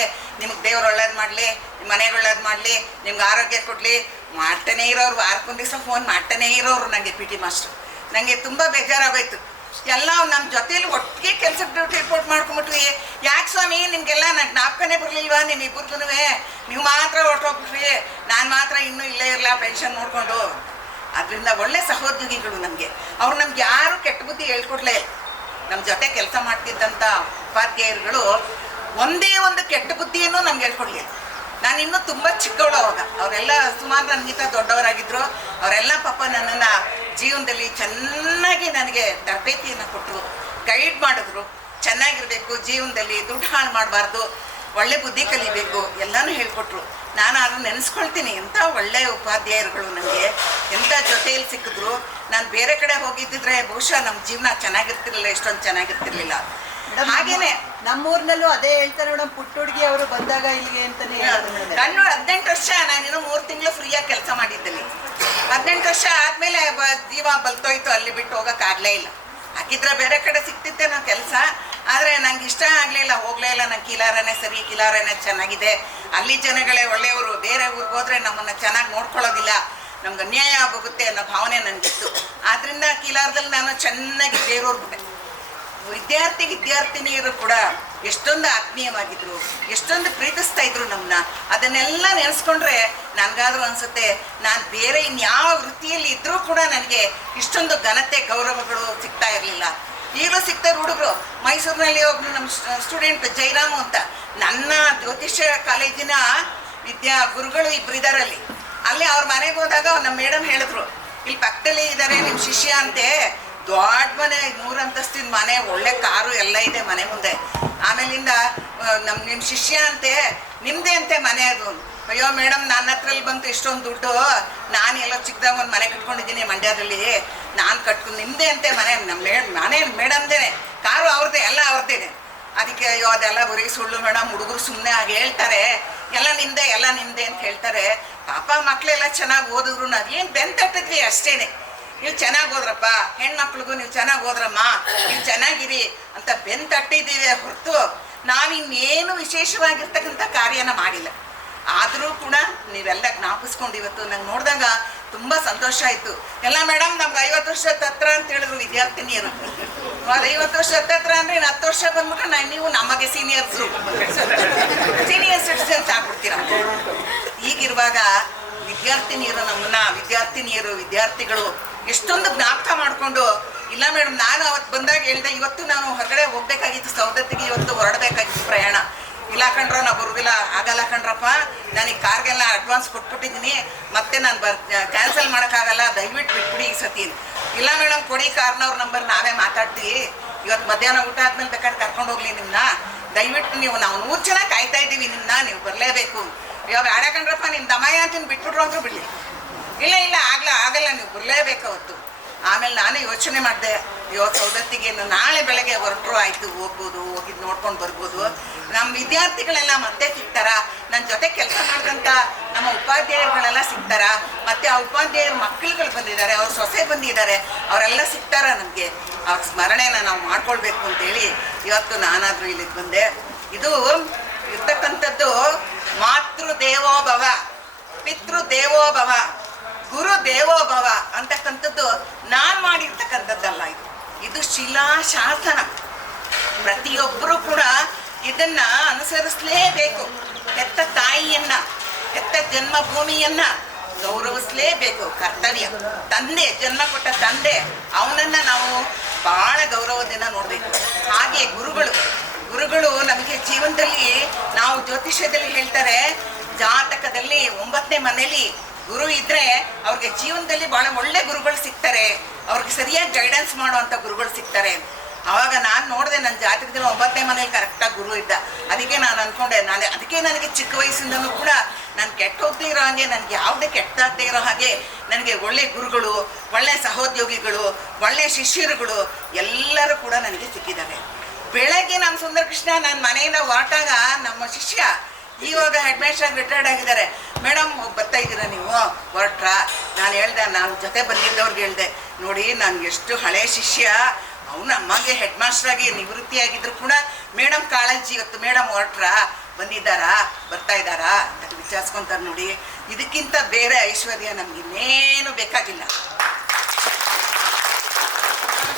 ದೇವ್ರು ಒಳ್ಳೇದು ಮಾಡಲಿ, ನಿಮ್ಮ ಮನೆಗೆ ಒಳ್ಳೇದು ಮಾಡಲಿ, ನಿಮ್ಗೆ ಆರೋಗ್ಯ ಕೊಡಲಿ. ಮಾಡ್ತಾನೆ ಇರೋರು, ವಾರಕ್ಕೊಂದು ದಿವಸ ಫೋನ್ ಮಾಡ್ತಾನೇ ಇರೋರು ನನಗೆ PT ಮಾಸ್ಟ್ರು. ನನಗೆ ತುಂಬ ಬೇಜಾರಾಗೋಯ್ತು. ಎಲ್ಲ ನಮ್ಮ ಜೊತೆಲಿ ಒಟ್ಟಿಗೆ ಕೆಲ್ಸಕ್ಕೆ ಡ್ಯೂಟಿ ರಿಪೋರ್ಟ್ ಮಾಡ್ಕೊಂಬಿಟ್ವಿ. ಯಾಕೆ ಸ್ವಾಮಿ ನಿಮಗೆಲ್ಲ ನನ್ನ ಜ್ಞಾಪಕನೇ ಬರಲಿಲ್ವಾ ನಿಮ್ಮಿಬ್ಬರಿಗೂ? ನೀವು ಮಾತ್ರ ಹೊರಟೋಗ್ಬಿಟ್ರಿ, ನಾನು ಮಾತ್ರ ಇನ್ನೂ ಇಲ್ಲೇ ಇರಲ್ಲ ಪೆನ್ಷನ್ ನೋಡಿಕೊಂಡು. ಅದರಿಂದ ಒಳ್ಳೆ ಸಹೋದ್ಯೋಗಿಗಳು ನಮಗೆ. ಅವ್ರು ನಮ್ಗೆ ಯಾರು ಕೆಟ್ಟ ಬುದ್ಧಿ ಹೇಳ್ಕೊಡ್ಲೇ. ನಮ್ಮ ಜೊತೆ ಕೆಲಸ ಮಾಡ್ತಿದ್ದಂಥ ಉಪಾಧ್ಯಾಯರುಗಳು ಒಂದೇ ಒಂದು ಕೆಟ್ಟ ಬುದ್ಧಿಯನ್ನು ನಮ್ಗೆ ಹೇಳ್ಕೊಡ್ಲಿಲ್ಲ. ನಾನು ಇನ್ನೂ ತುಂಬ ಚಿಕ್ಕವಳು ಅವಾಗ. ಅವರೆಲ್ಲ ಸುಮಾರು ನನಗಿಂತ ದೊಡ್ಡವರಾಗಿದ್ದರು. ಅವರೆಲ್ಲ ಪಾಪ ನನ್ನನ್ನು ಜೀವನದಲ್ಲಿ ಚೆನ್ನಾಗಿ ನನಗೆ ತರಬೇತಿಯನ್ನು ಕೊಟ್ಟರು, ಗೈಡ್ ಮಾಡಿದ್ರು. ಚೆನ್ನಾಗಿರಬೇಕು ಜೀವನದಲ್ಲಿ, ದುಡ್ಡು ಹಾಳು ಮಾಡಬಾರ್ದು, ಒಳ್ಳೆ ಬುದ್ಧಿ ಕಲಿಬೇಕು, ಎಲ್ಲನೂ ಹೇಳ್ಕೊಟ್ರು. ನಾನು ಅದನ್ನು ನೆನೆಸ್ಕೊಳ್ತೀನಿ. ಎಂಥ ಒಳ್ಳೆಯ ಉಪಾಧ್ಯಾಯರುಗಳು ನನಗೆ, ಎಂಥ ಜೊತೆಯಲ್ಲಿ ಸಿಕ್ಕಿದ್ರು. ನಾನು ಬೇರೆ ಕಡೆ ಹೋಗಿದ್ದಿದ್ರೆ ಬಹುಶಃ ನಮ್ಮ ಜೀವನ ಚೆನ್ನಾಗಿರ್ತಿರ್ಲಿಲ್ಲ, ಎಷ್ಟೊಂದು ಚೆನ್ನಾಗಿರ್ತಿರ್ಲಿಲ್ಲ. ಹಾಗೇನೆ ನಮ್ಮೂರ್ನಲ್ಲೂ ಅದೇ ಹೇಳ್ತಾರೆ ಮೇಡಮ್, ಪುಟ್ಟ ಹುಡುಗಿ ಅವರು ಬಂದಾಗ ಇಲ್ಲಿಗೆ ಅಂತಾನೆ ನಾನು 18 ವರ್ಷ, ನಾನಿನ್ನು 3 ತಿಂಗಳು ಫ್ರೀಯಾಗಿ ಕೆಲಸ ಮಾಡಿದ್ದೀನಿ. 18 ವರ್ಷ ಆದಮೇಲೆ ಜೀವ ಬಲ್ತೋಯ್ತು, ಅಲ್ಲಿ ಬಿಟ್ಟು ಹೋಗೋಕ್ಕಾಗಲೇ ಇಲ್ಲ. ಹಾಕಿದ್ರೆ ಬೇರೆ ಕಡೆ ಸಿಕ್ತಿದ್ದೆ ನಾವು ಕೆಲಸ, ಆದರೆ ನಂಗೆ ಇಷ್ಟ ಆಗಲಿಲ್ಲ, ಹೋಗಲೇ ಇಲ್ಲ. ನಂಗೆ ಕಿಲಾರನೇ ಸರಿ, ಕಿಲಾರನೇ ಚೆನ್ನಾಗಿದೆ, ಅಲ್ಲಿ ಜನಗಳೇ ಒಳ್ಳೆಯವರು. ಬೇರೆ ಊರಿಗೆ ಹೋದರೆ ನಮ್ಮನ್ನು ಚೆನ್ನಾಗಿ ನೋಡ್ಕೊಳ್ಳೋದಿಲ್ಲ, ನಮ್ಗೆ ಅನ್ಯಾಯ ಆಗೋಗುತ್ತೆ ಅನ್ನೋ ಭಾವನೆ ನನಗಿತ್ತು. ಆದ್ದರಿಂದ ಕಿಲಾರದಲ್ಲಿ ನಾನು ಚೆನ್ನಾಗಿ ಬೇರೋರ್ಬಿಟ್ಟೆ. ವಿದ್ಯಾರ್ಥಿನಿಯರು ಕೂಡ ಎಷ್ಟೊಂದು ಆತ್ಮೀಯವಾಗಿದ್ರು, ಎಷ್ಟೊಂದು ಪ್ರೀತಿಸ್ತಾ ಇದ್ರು ನಮ್ಮನ್ನ. ಅದನ್ನೆಲ್ಲ ನೆನೆಸ್ಕೊಂಡ್ರೆ ನನಗಾದ್ರೂ ಅನಿಸುತ್ತೆ, ನಾನು ಬೇರೆ ಇನ್ಯಾವ ವೃತ್ತಿಯಲ್ಲಿ ಇದ್ದರೂ ಕೂಡ ನನಗೆ ಇಷ್ಟೊಂದು ಘನತೆ ಗೌರವಗಳು ಸಿಗ್ತಾ ಇರಲಿಲ್ಲ. ಈಗಲೂ ಸಿಗ್ತಾರೆ ಹುಡುಗರು. ಮೈಸೂರಿನಲ್ಲಿ ಒಬ್ಬರು ನಮ್ಮ ಸ್ಟೂಡೆಂಟ್ ಜೈರಾಮು ಅಂತ, ನನ್ನ ಜ್ಯೋತಿಷ್ಯ ಕಾಲೇಜಿನ ಗುರುಗಳು ಇಬ್ಬರಿದಾರಲ್ಲಿ. ಅಲ್ಲಿ ಅವ್ರ ಮನೆಗೆ ಹೋದಾಗ ನಮ್ಮ ಮೇಡಮ್ ಹೇಳಿದ್ರು, ಇಲ್ಲಿ ಪಕ್ಕದಲ್ಲಿ ಇದ್ದಾರೆ ನಿಮ್ಮ ಶಿಷ್ಯ ಅಂತೆ, ದೊಡ್ಡ ಮನೆ, 3 ಅಂತಸ್ತಿನ ಮನೆ, ಒಳ್ಳೆ ಕಾರು ಎಲ್ಲ ಇದೆ ಮನೆ ಮುಂದೆ. ಆಮೇಲಿಂದ ನಿಮ್ಮ ಶಿಷ್ಯ ಅಂತೆ, ನಿಮ್ಮದೇ ಅಂತೆ ಮನೆ ಅದು. ಅಯ್ಯೋ ಮೇಡಮ್, ನನ್ನ ಹತ್ರಲ್ಲಿ ಬಂತು ಇಷ್ಟೊಂದು ದುಡ್ಡು, ನಾನು ಎಲ್ಲೋ ಚಿಕ್ಕದಾಗ ಒಂದು ಮನೆ ಕಟ್ಕೊಂಡಿದ್ದೀನಿ ಮಂಡ್ಯದಲ್ಲಿ, ನಾನು ಕಟ್ಕೊಂಡು ನಿಮ್ಮದೇ ಅಂತೆ ಮನೆ, ಮನೆ ಮೇಡಮ್ದೇನೆ, ಕಾರು ಅವ್ರದ್ದೇ, ಎಲ್ಲ ಅವ್ರದ್ದೇನೆ. ಅದಕ್ಕೆ ಅಯ್ಯೋ ಅದೆಲ್ಲ ಬರೀ ಸುಳ್ಳು ಮೇಡಮ್, ಹುಡುಗರು ಸುಮ್ಮನೆ ಹಾಗೆ ಹೇಳ್ತಾರೆ, ಎಲ್ಲ ನಿಮ್ಮದೇ ಅಂತ ಹೇಳ್ತಾರೆ. ಪಾಪ ಮಕ್ಕಳೆಲ್ಲ ಚೆನ್ನಾಗಿ ಓದಿದ್ರು, ನಾವೇನು ಬೆಂತಟ್ಟಿದ್ವಿ ಅಷ್ಟೇ. ನೀವು ಚೆನ್ನಾಗಿ ಹೋದ್ರಪ್ಪ, ಹೆಣ್ಮಕ್ಳಿಗೂ ನೀವು ಚೆನ್ನಾಗಿ ಹೋದ್ರಮ್ಮ, ನೀವು ಚೆನ್ನಾಗಿರಿ ಅಂತ ಬೆಂತಟ್ಟಿದ್ದೀವಿ ಹೊರತು ನಾವಿನ್ನೇನು ವಿಶೇಷವಾಗಿರ್ತಕ್ಕಂಥ ಕಾರ್ಯನ ಮಾಡಿಲ್ಲ. ಆದರೂ ಕೂಡ ನೀವೆಲ್ಲ ಜ್ಞಾಪಿಸ್ಕೊಂಡು ಇವತ್ತು ನಂಗೆ ನೋಡಿದಾಗ ತುಂಬ ಸಂತೋಷ ಆಯಿತು. ಎಲ್ಲ ಮೇಡಮ್ ನಮ್ಗೆ 50 ವರ್ಷ ಹತ್ರ ಅಂತ ಹೇಳಿದ್ರು ವಿದ್ಯಾರ್ಥಿನಿಯರು. 50 ವರ್ಷ ಹತ್ರ ಅಂದರೆ 10 ವರ್ಷ ಬಂದ್ಬಿಟ್ರೆ ನೀವು ನಮಗೆ ಸೀನಿಯರ್ ಸಿಟಿಸನ್ಸ್ ಆಗ್ಬಿಡ್ತೀರ. ಹೀಗಿರುವಾಗ ವಿದ್ಯಾರ್ಥಿಗಳು ಎಷ್ಟೊಂದು ಜ್ಞಾಪಕ ಮಾಡಿಕೊಂಡು, ಇಲ್ಲ ಮೇಡಮ್ ನಾನು ಅವತ್ತು ಬಂದಾಗ ಹೇಳಿದೆ, ಇವತ್ತು ನಾನು ಹೊರಗಡೆ ಹೋಗ್ಬೇಕಾಗಿತ್ತು ಸೌದತ್ತಿಗೆ, ಇವತ್ತು ಹೊರಡಬೇಕಾಗಿತ್ತು ಪ್ರಯಾಣ. ಇಲ್ಲ ಕಣ್ರೋ ನಾವು ಬರೋದಿಲ್ಲ, ಆಗಲ್ಲ ಕಣ್ರಪ್ಪ, ನನಗೆ ಕಾರ್ಗೆಲ್ಲ ಅಡ್ವಾನ್ಸ್ ಕೊಟ್ಬಿಟ್ಟಿದ್ದೀನಿ, ಮತ್ತೆ ನಾನು ಕ್ಯಾನ್ಸಲ್ ಮಾಡೋಕ್ಕಾಗಲ್ಲ, ದಯವಿಟ್ಟು ಬಿಟ್ಬಿಡಿ ಈ ಸತಿ. ಇಲ್ಲ ಮೇಡಮ್ ಕೊಡಿ ಕಾರ್ನವ್ರ ನಂಬರ್, ನಾವೇ ಮಾತಾಡ್ತೀವಿ, ಇವತ್ತು ಮಧ್ಯಾಹ್ನ ಊಟ ಆದ್ಮೇಲೆ ಬೇಕಾದ್ರೆ ಕರ್ಕೊಂಡು ಹೋಗ್ಲಿ ನಿಮ್ಮನ್ನ, ದಯವಿಟ್ಟು ನಾವು 100 ಜನ ಕಾಯ್ತಾ ಇದ್ದೀವಿ ನಿಮ್ಮನ್ನ, ನೀವು ಬರಲೇಬೇಕು. ಇವಾಗ ಆಡಕಂಡ್ರಪ್ಪ ನಿಮ್ಮ ದಮಯ ಅಂತ ಬಿಟ್ಬಿಟ್ರು ಅಂದ್ರೂ ಬಿಡಲಿ, ಇಲ್ಲ ಆಗಲ್ಲ ನೀವು ಬರಲೇಬೇಕು ಅವತ್ತು. ಆಮೇಲೆ ನಾನು ಯೋಚನೆ ಮಾಡಿದೆ, ಇವತ್ತು ಸೌದತ್ತಿಗೆ ನಾಳೆ ಬೆಳಗ್ಗೆ ಹೊರಟರು ಆಯಿತು, ಹೋಗಿದ್ದು ನೋಡ್ಕೊಂಡು ಬರ್ಬೋದು. ನಮ್ಮ ವಿದ್ಯಾರ್ಥಿಗಳೆಲ್ಲ ಮತ್ತೆ ಸಿಗ್ತಾರ, ನನ್ನ ಜೊತೆ ಕೆಲಸ ಮಾಡಿದಂಥ ನಮ್ಮ ಉಪಾಧ್ಯಾಯರುಗಳೆಲ್ಲ ಸಿಗ್ತಾರ, ಮತ್ತು ಆ ಉಪಾಧ್ಯಾಯರ ಮಕ್ಕಳುಗಳು ಬಂದಿದ್ದಾರೆ, ಅವ್ರ ಸೊಸೆ ಬಂದಿದ್ದಾರೆ, ಅವರೆಲ್ಲ ಸಿಗ್ತಾರ. ನಮಗೆ ಅವ್ರ ಸ್ಮರಣೆನ ನಾವು ಮಾಡ್ಕೊಳ್ಬೇಕು ಅಂತೇಳಿ ಇವತ್ತು ನಾನಾದರೂ ಇಲ್ಲಿಗೆ ಬಂದೆ. ಇದು ಇರ್ತಕ್ಕಂಥದ್ದು ಮಾತೃ ದೇವೋಭವ, ಪಿತೃ ದೇವೋಭವ, ಗುರು ದೇವೋಭವ ಅಂತಕ್ಕಂಥದ್ದು ನಾನು ಮಾಡಿರ್ತಕ್ಕಂಥದ್ದಲ್ಲ. ಇದು ಶಿಲಾಶಾಸನ. ಪ್ರತಿಯೊಬ್ಬರೂ ಕೂಡ ಇದನ್ನ ಅನುಸರಿಸಲೇಬೇಕು. ಹೆತ್ತ ತಾಯಿಯನ್ನ, ಹೆತ್ತ ಜನ್ಮಭೂಮಿಯನ್ನ ಗೌರವಿಸಲೇಬೇಕು, ಕರ್ತವ್ಯ. ತಂದೆ, ಜನ್ಮ ಕೊಟ್ಟ ತಂದೆ, ಅವನನ್ನ ನಾವು ಬಹಳ ಗೌರವದಿಂದ ನೋಡಬೇಕು. ಹಾಗೆ ಗುರುಗಳು ನಮಗೆ ಜೀವನದಲ್ಲಿ, ನಾವು ಜ್ಯೋತಿಷ್ಯದಲ್ಲಿ ಹೇಳ್ತಾರೆ, ಜಾತಕದಲ್ಲಿ 9ನೇ ಮನೆಯಲ್ಲಿ ಗುರು ಇದ್ರೆ ಅವ್ರಿಗೆ ಜೀವನದಲ್ಲಿ ಬಹಳ ಒಳ್ಳೆ ಗುರುಗಳು ಸಿಗ್ತಾರೆ, ಅವ್ರಿಗೆ ಸರಿಯಾಗಿ ಗೈಡೆನ್ಸ್ ಮಾಡುವಂಥ ಗುರುಗಳು ಸಿಗ್ತಾರೆ. ಆವಾಗ ನಾನು ನೋಡಿದೆ, ನನ್ನ ಜಾತಕದಲ್ಲಿ 9ನೇ ಮನೇಲಿ ಕರೆಕ್ಟಾಗಿ ಗುರು ಇದ್ದ. ಅದಕ್ಕೆ ನಾನು ಅಂದ್ಕೊಂಡೆ, ಅದಕ್ಕೆ ನನಗೆ ಚಿಕ್ಕ ವಯಸ್ಸಿಂದನೂ ಕೂಡ ನಾನು ಕೆಟ್ಟೋಗದೇ ಇರೋ ಹಾಗೆ, ನನಗೆ ಯಾವುದೇ ಕೆಟ್ಟಾಗದೇ ಇರೋ ಹಾಗೆ ನನಗೆ ಒಳ್ಳೆ ಗುರುಗಳು, ಒಳ್ಳೆ ಸಹೋದ್ಯೋಗಿಗಳು, ಒಳ್ಳೆ ಶಿಷ್ಯರುಗಳು ಎಲ್ಲರೂ ಕೂಡ ನನಗೆ ಸಿಕ್ಕಿದ್ದಾರೆ. ಬೆಳಗ್ಗೆ ನಮ್ಮ ಸುಂದರಕೃಷ್ಣ ನನ್ನ ಮನೆಯಿಂದ ಹೊರಟಾಗ ನಮ್ಮ ಶಿಷ್ಯ, ಇವಾಗ ಹೆಡ್ ಮಾಸ್ಟರ್ ರಿಟೈರ್ಡ್ ಆಗಿದ್ದಾರೆ, ಮೇಡಮ್ ಬರ್ತಾ ಇದ್ದೀರಾ ನೀವು ಹೊರಟ್ರಾ? ನಾನು ಹೇಳ್ದೆ, ನಾನು ಜೊತೆ ಬಂದಿದ್ದವ್ರಿಗೆ ಹೇಳ್ದೆ, ನೋಡಿ ನಾನು ಎಷ್ಟು ಹಳೆ ಶಿಷ್ಯ, ಅವನು ಅಮ್ಮಗೆ ಹೆಡ್ ಮಾಸ್ಟರ್ ಆಗಿ ನಿವೃತ್ತಿಯಾಗಿದ್ರು ಕೂಡ ಮೇಡಮ್ ಕಾಳಜಿ, ಇವತ್ತು ಮೇಡಮ್ ಹೊರಟ್ರಾ, ಬಂದಿದ್ದಾರಾ, ಬರ್ತಾ ಇದ್ದಾರಾ ಅಂತ ವಿಚಾರಿಸ್ಕೊಂತಾರೆ. ನೋಡಿ, ಇದಕ್ಕಿಂತ ಬೇರೆ ಐಶ್ವರ್ಯ ನಮ್ಗೆ ಇನ್ನೇನು ಬೇಕಾಗಿಲ್ಲ.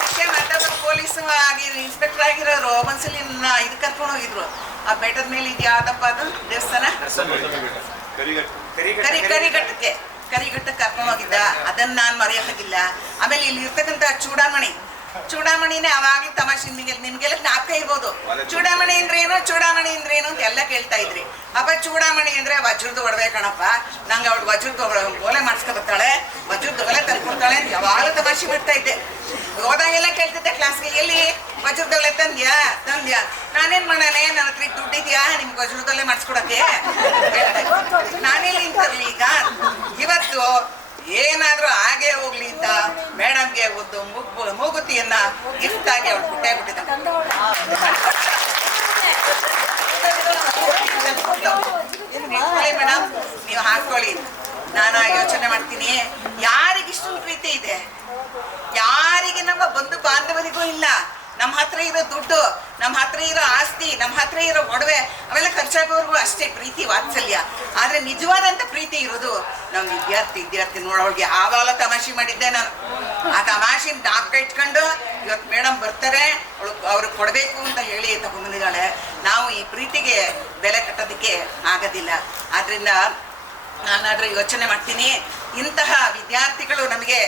ಶಿಷ್ಯ ಮಾತಾಡೋದು ಪೊಲೀಸ್ ಆಗಿ ಇನ್ಸ್ಪೆಕ್ಟರ್ ಆಗಿರೋರು ಒಂದ್ಸಲಿ ಇದು ಕರ್ಕೊಂಡು ಹೋಗಿದ್ರು ಆ ಬೆಟ್ಟದ ಮೇಲೆ ಇದು ಯಾವ್ದಪ್ಪ ಅದು ದೇವಸ್ಥಾನ ಕರಿಘಟ್ಟಕ್ಕೆ ಕರ್ಕೊಂಡು ಹೋಗಿದ್ದ. ಅದನ್ನ ನಾನು ಮರೆಯೋಕ್ಕಾಗಿಲ್ಲ. ಆಮೇಲೆ ಇಲ್ಲಿ ಇರ್ತಕ್ಕಂಥ ಚೂಡಾಮಣಿನೇ ಅವಾಗ್ಲೂ ತಮಾಷೆ ನಿಮ್ಗೆಲ್ಲ ಜ್ಞಾಪಕ ಇರ್ಬೋದು. ಚೂಡಾಮಣಿ ಅಂದ್ರೇನು ಅಂತ ಎಲ್ಲ ಕೇಳ್ತಾ ಇದ್ರಿ. ಅಪ್ಪ ಚೂಡಾಮಣಿ ಅಂದ್ರೆ ವಜ್ರದ ಒಡವೆ ಕಣಪ್ಪ, ನಂಗೆ ಅವಳು ವಜ್ರದ ಓಲೆ ಮಾಡಿಸ್ಕೊಬರ್ತಾಳೆ, ವಜ್ರದ ಒಲೆ ತಂದ್ಕೊಡ್ತಾಳೆ ಅಂತ ಯಾವಾಗಲೂ ತಮಾಷೆ ಮಾಡ್ತಾ ಇದ್ದೆ. ಹೋದಾಗೆಲ್ಲ ಕೇಳ್ತಿದ್ದೆ ಕ್ಲಾಸ್ಗೆ, ಎಲ್ಲಿ ವಜ್ರದೊಲೆ ತಂದ್ಯಾ ನಾನೇನ್ ಮಾಡಾನೆ, ನನ್ನ ಹತ್ರ ದುಡ್ಡಿದ್ಯಾ ನಿಮ್ಗೆ ವಜ್ರದೊಲೆ ಮಾಡಿಸ್ಕೊಡಕ್ಕೆ? ನಾನೆಲ್ಲಿ ತರ್ಲಿ ಈಗ? ಇವತ್ತು ಏನಾದ್ರೂ ಹಾಗೆ ಹೋಗ್ಲಿ ಅಂತ ಮೇಡಮ್ಗೆ ಒಂದು ಮೂಗುತಿಯನ್ನ ಗಿಫ್ಟ್ ಆಗಿ ಅವಳು ಕೊಟ್ಟೇ ಬಿಟ್ಟಿದ್ದ. ಮೇಡಮ್ ನೀವು ಹಾಕೊಳ್ಳಿ, ನಾನು ಯೋಚನೆ ಮಾಡ್ತೀನಿ. ಯಾರಿಗಿಷ್ಟೊಂದು ಪ್ರೀತಿ ಇದೆ? ಯಾರಿಗೆ ನಮ್ಮ ಬಂಧು ಬಾಂಧವರಿಗೂ ಇಲ್ಲ. ನಮ್ಮ ಹತ್ರ ಇರೋ ದುಡ್ಡು, ನಮ್ಮ ಹತ್ರ ಇರೋ ಆಸ್ತಿ, ನಮ್ಮ ಹತ್ರ ಇರೋ ಒಡವೆ ಅವೆಲ್ಲ ಖರ್ಚಾಗೋರ್ಗೂ ಅಷ್ಟೇ ಪ್ರೀತಿ ವಾತ್ಸಲ್ಯ. ಆದ್ರೆ ನಿಜವಾದಂತ ಪ್ರೀತಿ ಇರೋದು ನಮ್ಮ ವಿದ್ಯಾರ್ಥಿ ನೋಡೋಳಿಗೆ. ಆವಾಗಲೂ ತಮಾಷೆ ಮಾಡಿದ್ದೆ ನಾನು. ಆ ತಮಾಷೆನ ಜ್ಞಾಪಕ ಇಟ್ಕೊಂಡು ಇವತ್ತು ಮೇಡಮ್ ಬರ್ತಾರೆ, ಅವ್ರಿಗೆ ಕೊಡಬೇಕು ಅಂತ ಹೇಳಿ ತಗೊಂಡ್ಬಂದಿದ್ದಾಳೆ. ನಾವು ಈ ಪ್ರೀತಿಗೆ ಬೆಲೆ ಕಟ್ಟೋದಕ್ಕೆ ಆಗೋದಿಲ್ಲ. ಆದ್ರಿಂದ ನಾನಾದ್ರೂ ಯೋಚನೆ ಮಾಡ್ತೀನಿ, ಇಂತಹ ವಿದ್ಯಾರ್ಥಿಗಳು ನಮಗೆ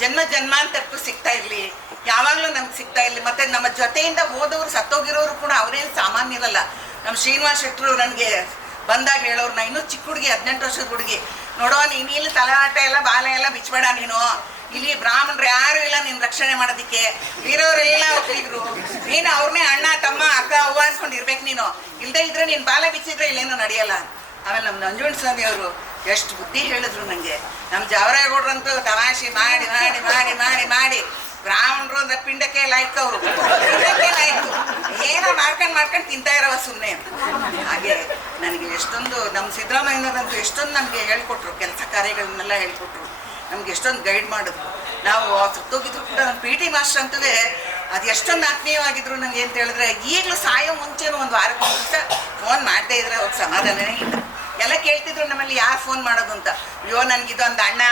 ಜನ್ಮಾಂತರಕ್ಕೂ ಸಿಗ್ತಾ ಇರ್ಲಿ, ಯಾವಾಗಲೂ ನಮ್ಗೆ ಸಿಗ್ತಾ ಇರಲಿ. ಮತ್ತೆ ನಮ್ಮ ಜೊತೆಯಿಂದ ಹೋದವರು ಸತ್ತೋಗಿರೋರು ಕೂಡ ಅವರೇನು ಸಾಮಾನ್ಯರಲ್ಲ. ನಮ್ಮ ಶ್ರೀನಿವಾಸ್ ಶೆಟ್ಟರು ನನಗೆ ಬಂದಾಗ ಹೇಳೋರು, ನಾ ಇನ್ನೂ ಚಿಕ್ಕ ಹುಡುಗಿ, 18 ವರ್ಷದ ಹುಡುಗಿ, ನೋಡೋ ನೀನು ಇಲ್ಲಿ ತಲಾಟ ಎಲ್ಲ ಬಾಲೆ ಎಲ್ಲ ಬಿಚ್ಚಬೇಡ, ನೀನು ಇಲ್ಲಿ ಬ್ರಾಹ್ಮಣರು ಯಾರು ಇಲ್ಲ ನಿನ್ನ ರಕ್ಷಣೆ ಮಾಡೋದಕ್ಕೆ, ಬೇರೆಯವರೆಲ್ಲ ಒಕ್ಕಲಿಗರು, ನೀನು ಅವ್ರನ್ನೇ ಅಣ್ಣ ತಮ್ಮ ಅಕ್ಕ ಅವ್ವ ಅನ್ಸ್ಕೊಂಡಿರ್ಬೇಕು. ನೀನು ಇಲ್ಲದೆ ಇದ್ರೆ ನೀನು ಬಾಲ ಬಿಚ್ಚಿದ್ರೆ ಇಲ್ಲೇನೂ ನಡೆಯಲ್ಲ. ಆಮೇಲೆ ನಮ್ಮ ನಂಜುಂಡ ಸ್ವಾಮಿ ಅವರು ಎಷ್ಟು ಬುದ್ಧಿ ಹೇಳಿದ್ರು ನನಗೆ. ನಮ್ಮ ಜಾವರೇಗೌಡ್ರಂತೂ ತಮಾಷೆ ಮಾಡಿ ಮಾಡಿ ಮಾಡಿ ಮಾಡಿ ಮಾಡಿ ಬ್ರಾಹ್ಮಣರು ಅಂದ್ರೆ ಪಿಂಡಕ್ಕೆ ಲಾಯ್ಕ್, ಅವರು ಪಿಂಡಕ್ಕೆ ಲಾಯ್ಕು, ಏನೋ ಮಾಡ್ಕೊಂಡು ತಿಂತಾ ಇರೋವ ಸುಮ್ಮನೆ. ಹಾಗೆ ನನಗೆ ಎಷ್ಟೊಂದು ನಮ್ಮ ಸಿದ್ದರಾಮಯ್ಯನವರಂತೂ ಎಷ್ಟೊಂದು ನಮಗೆ ಹೇಳ್ಕೊಟ್ರು, ಕೆಲಸ ಕಾರ್ಯಗಳನ್ನೆಲ್ಲ ಹೇಳ್ಕೊಟ್ರು, ನಮ್ಗೆ ಎಷ್ಟೊಂದು ಗೈಡ್ ಮಾಡಿದ್ರು. ನಾವು ಸುತ್ತೋಗಿದ್ರು ಕೂಡ ನಮ್ಮ PT ಮಾಸ್ಟರ್ ಅಂತೂ ಅದು ಎಷ್ಟೊಂದು ಆತ್ಮೀಯವಾಗಿದ್ರು ನನಗೆ ಅಂತ ಹೇಳಿದ್ರೆ, ಈಗಲೂ ಸಾಯೋ ಮುಂಚೆನೂ ಒಂದು ವಾರಕ್ಕೆ ಒಂದು ದಿವಸ ಫೋನ್ ಮಾಡದೇ ಇದ್ರೆ ಅವ್ರಿಗೆ ಸಮಾಧಾನನೇ ಇಲ್ಲ. ಎಲ್ಲ ಕೇಳ್ತಿದ್ರು ನಮ್ಮಲ್ಲಿ ಯಾರು ಫೋನ್ ಮಾಡೋದು ಅಂತ. ಅಯ್ಯೋ ನನಗಿದೊಂದು ಅಣ್ಣ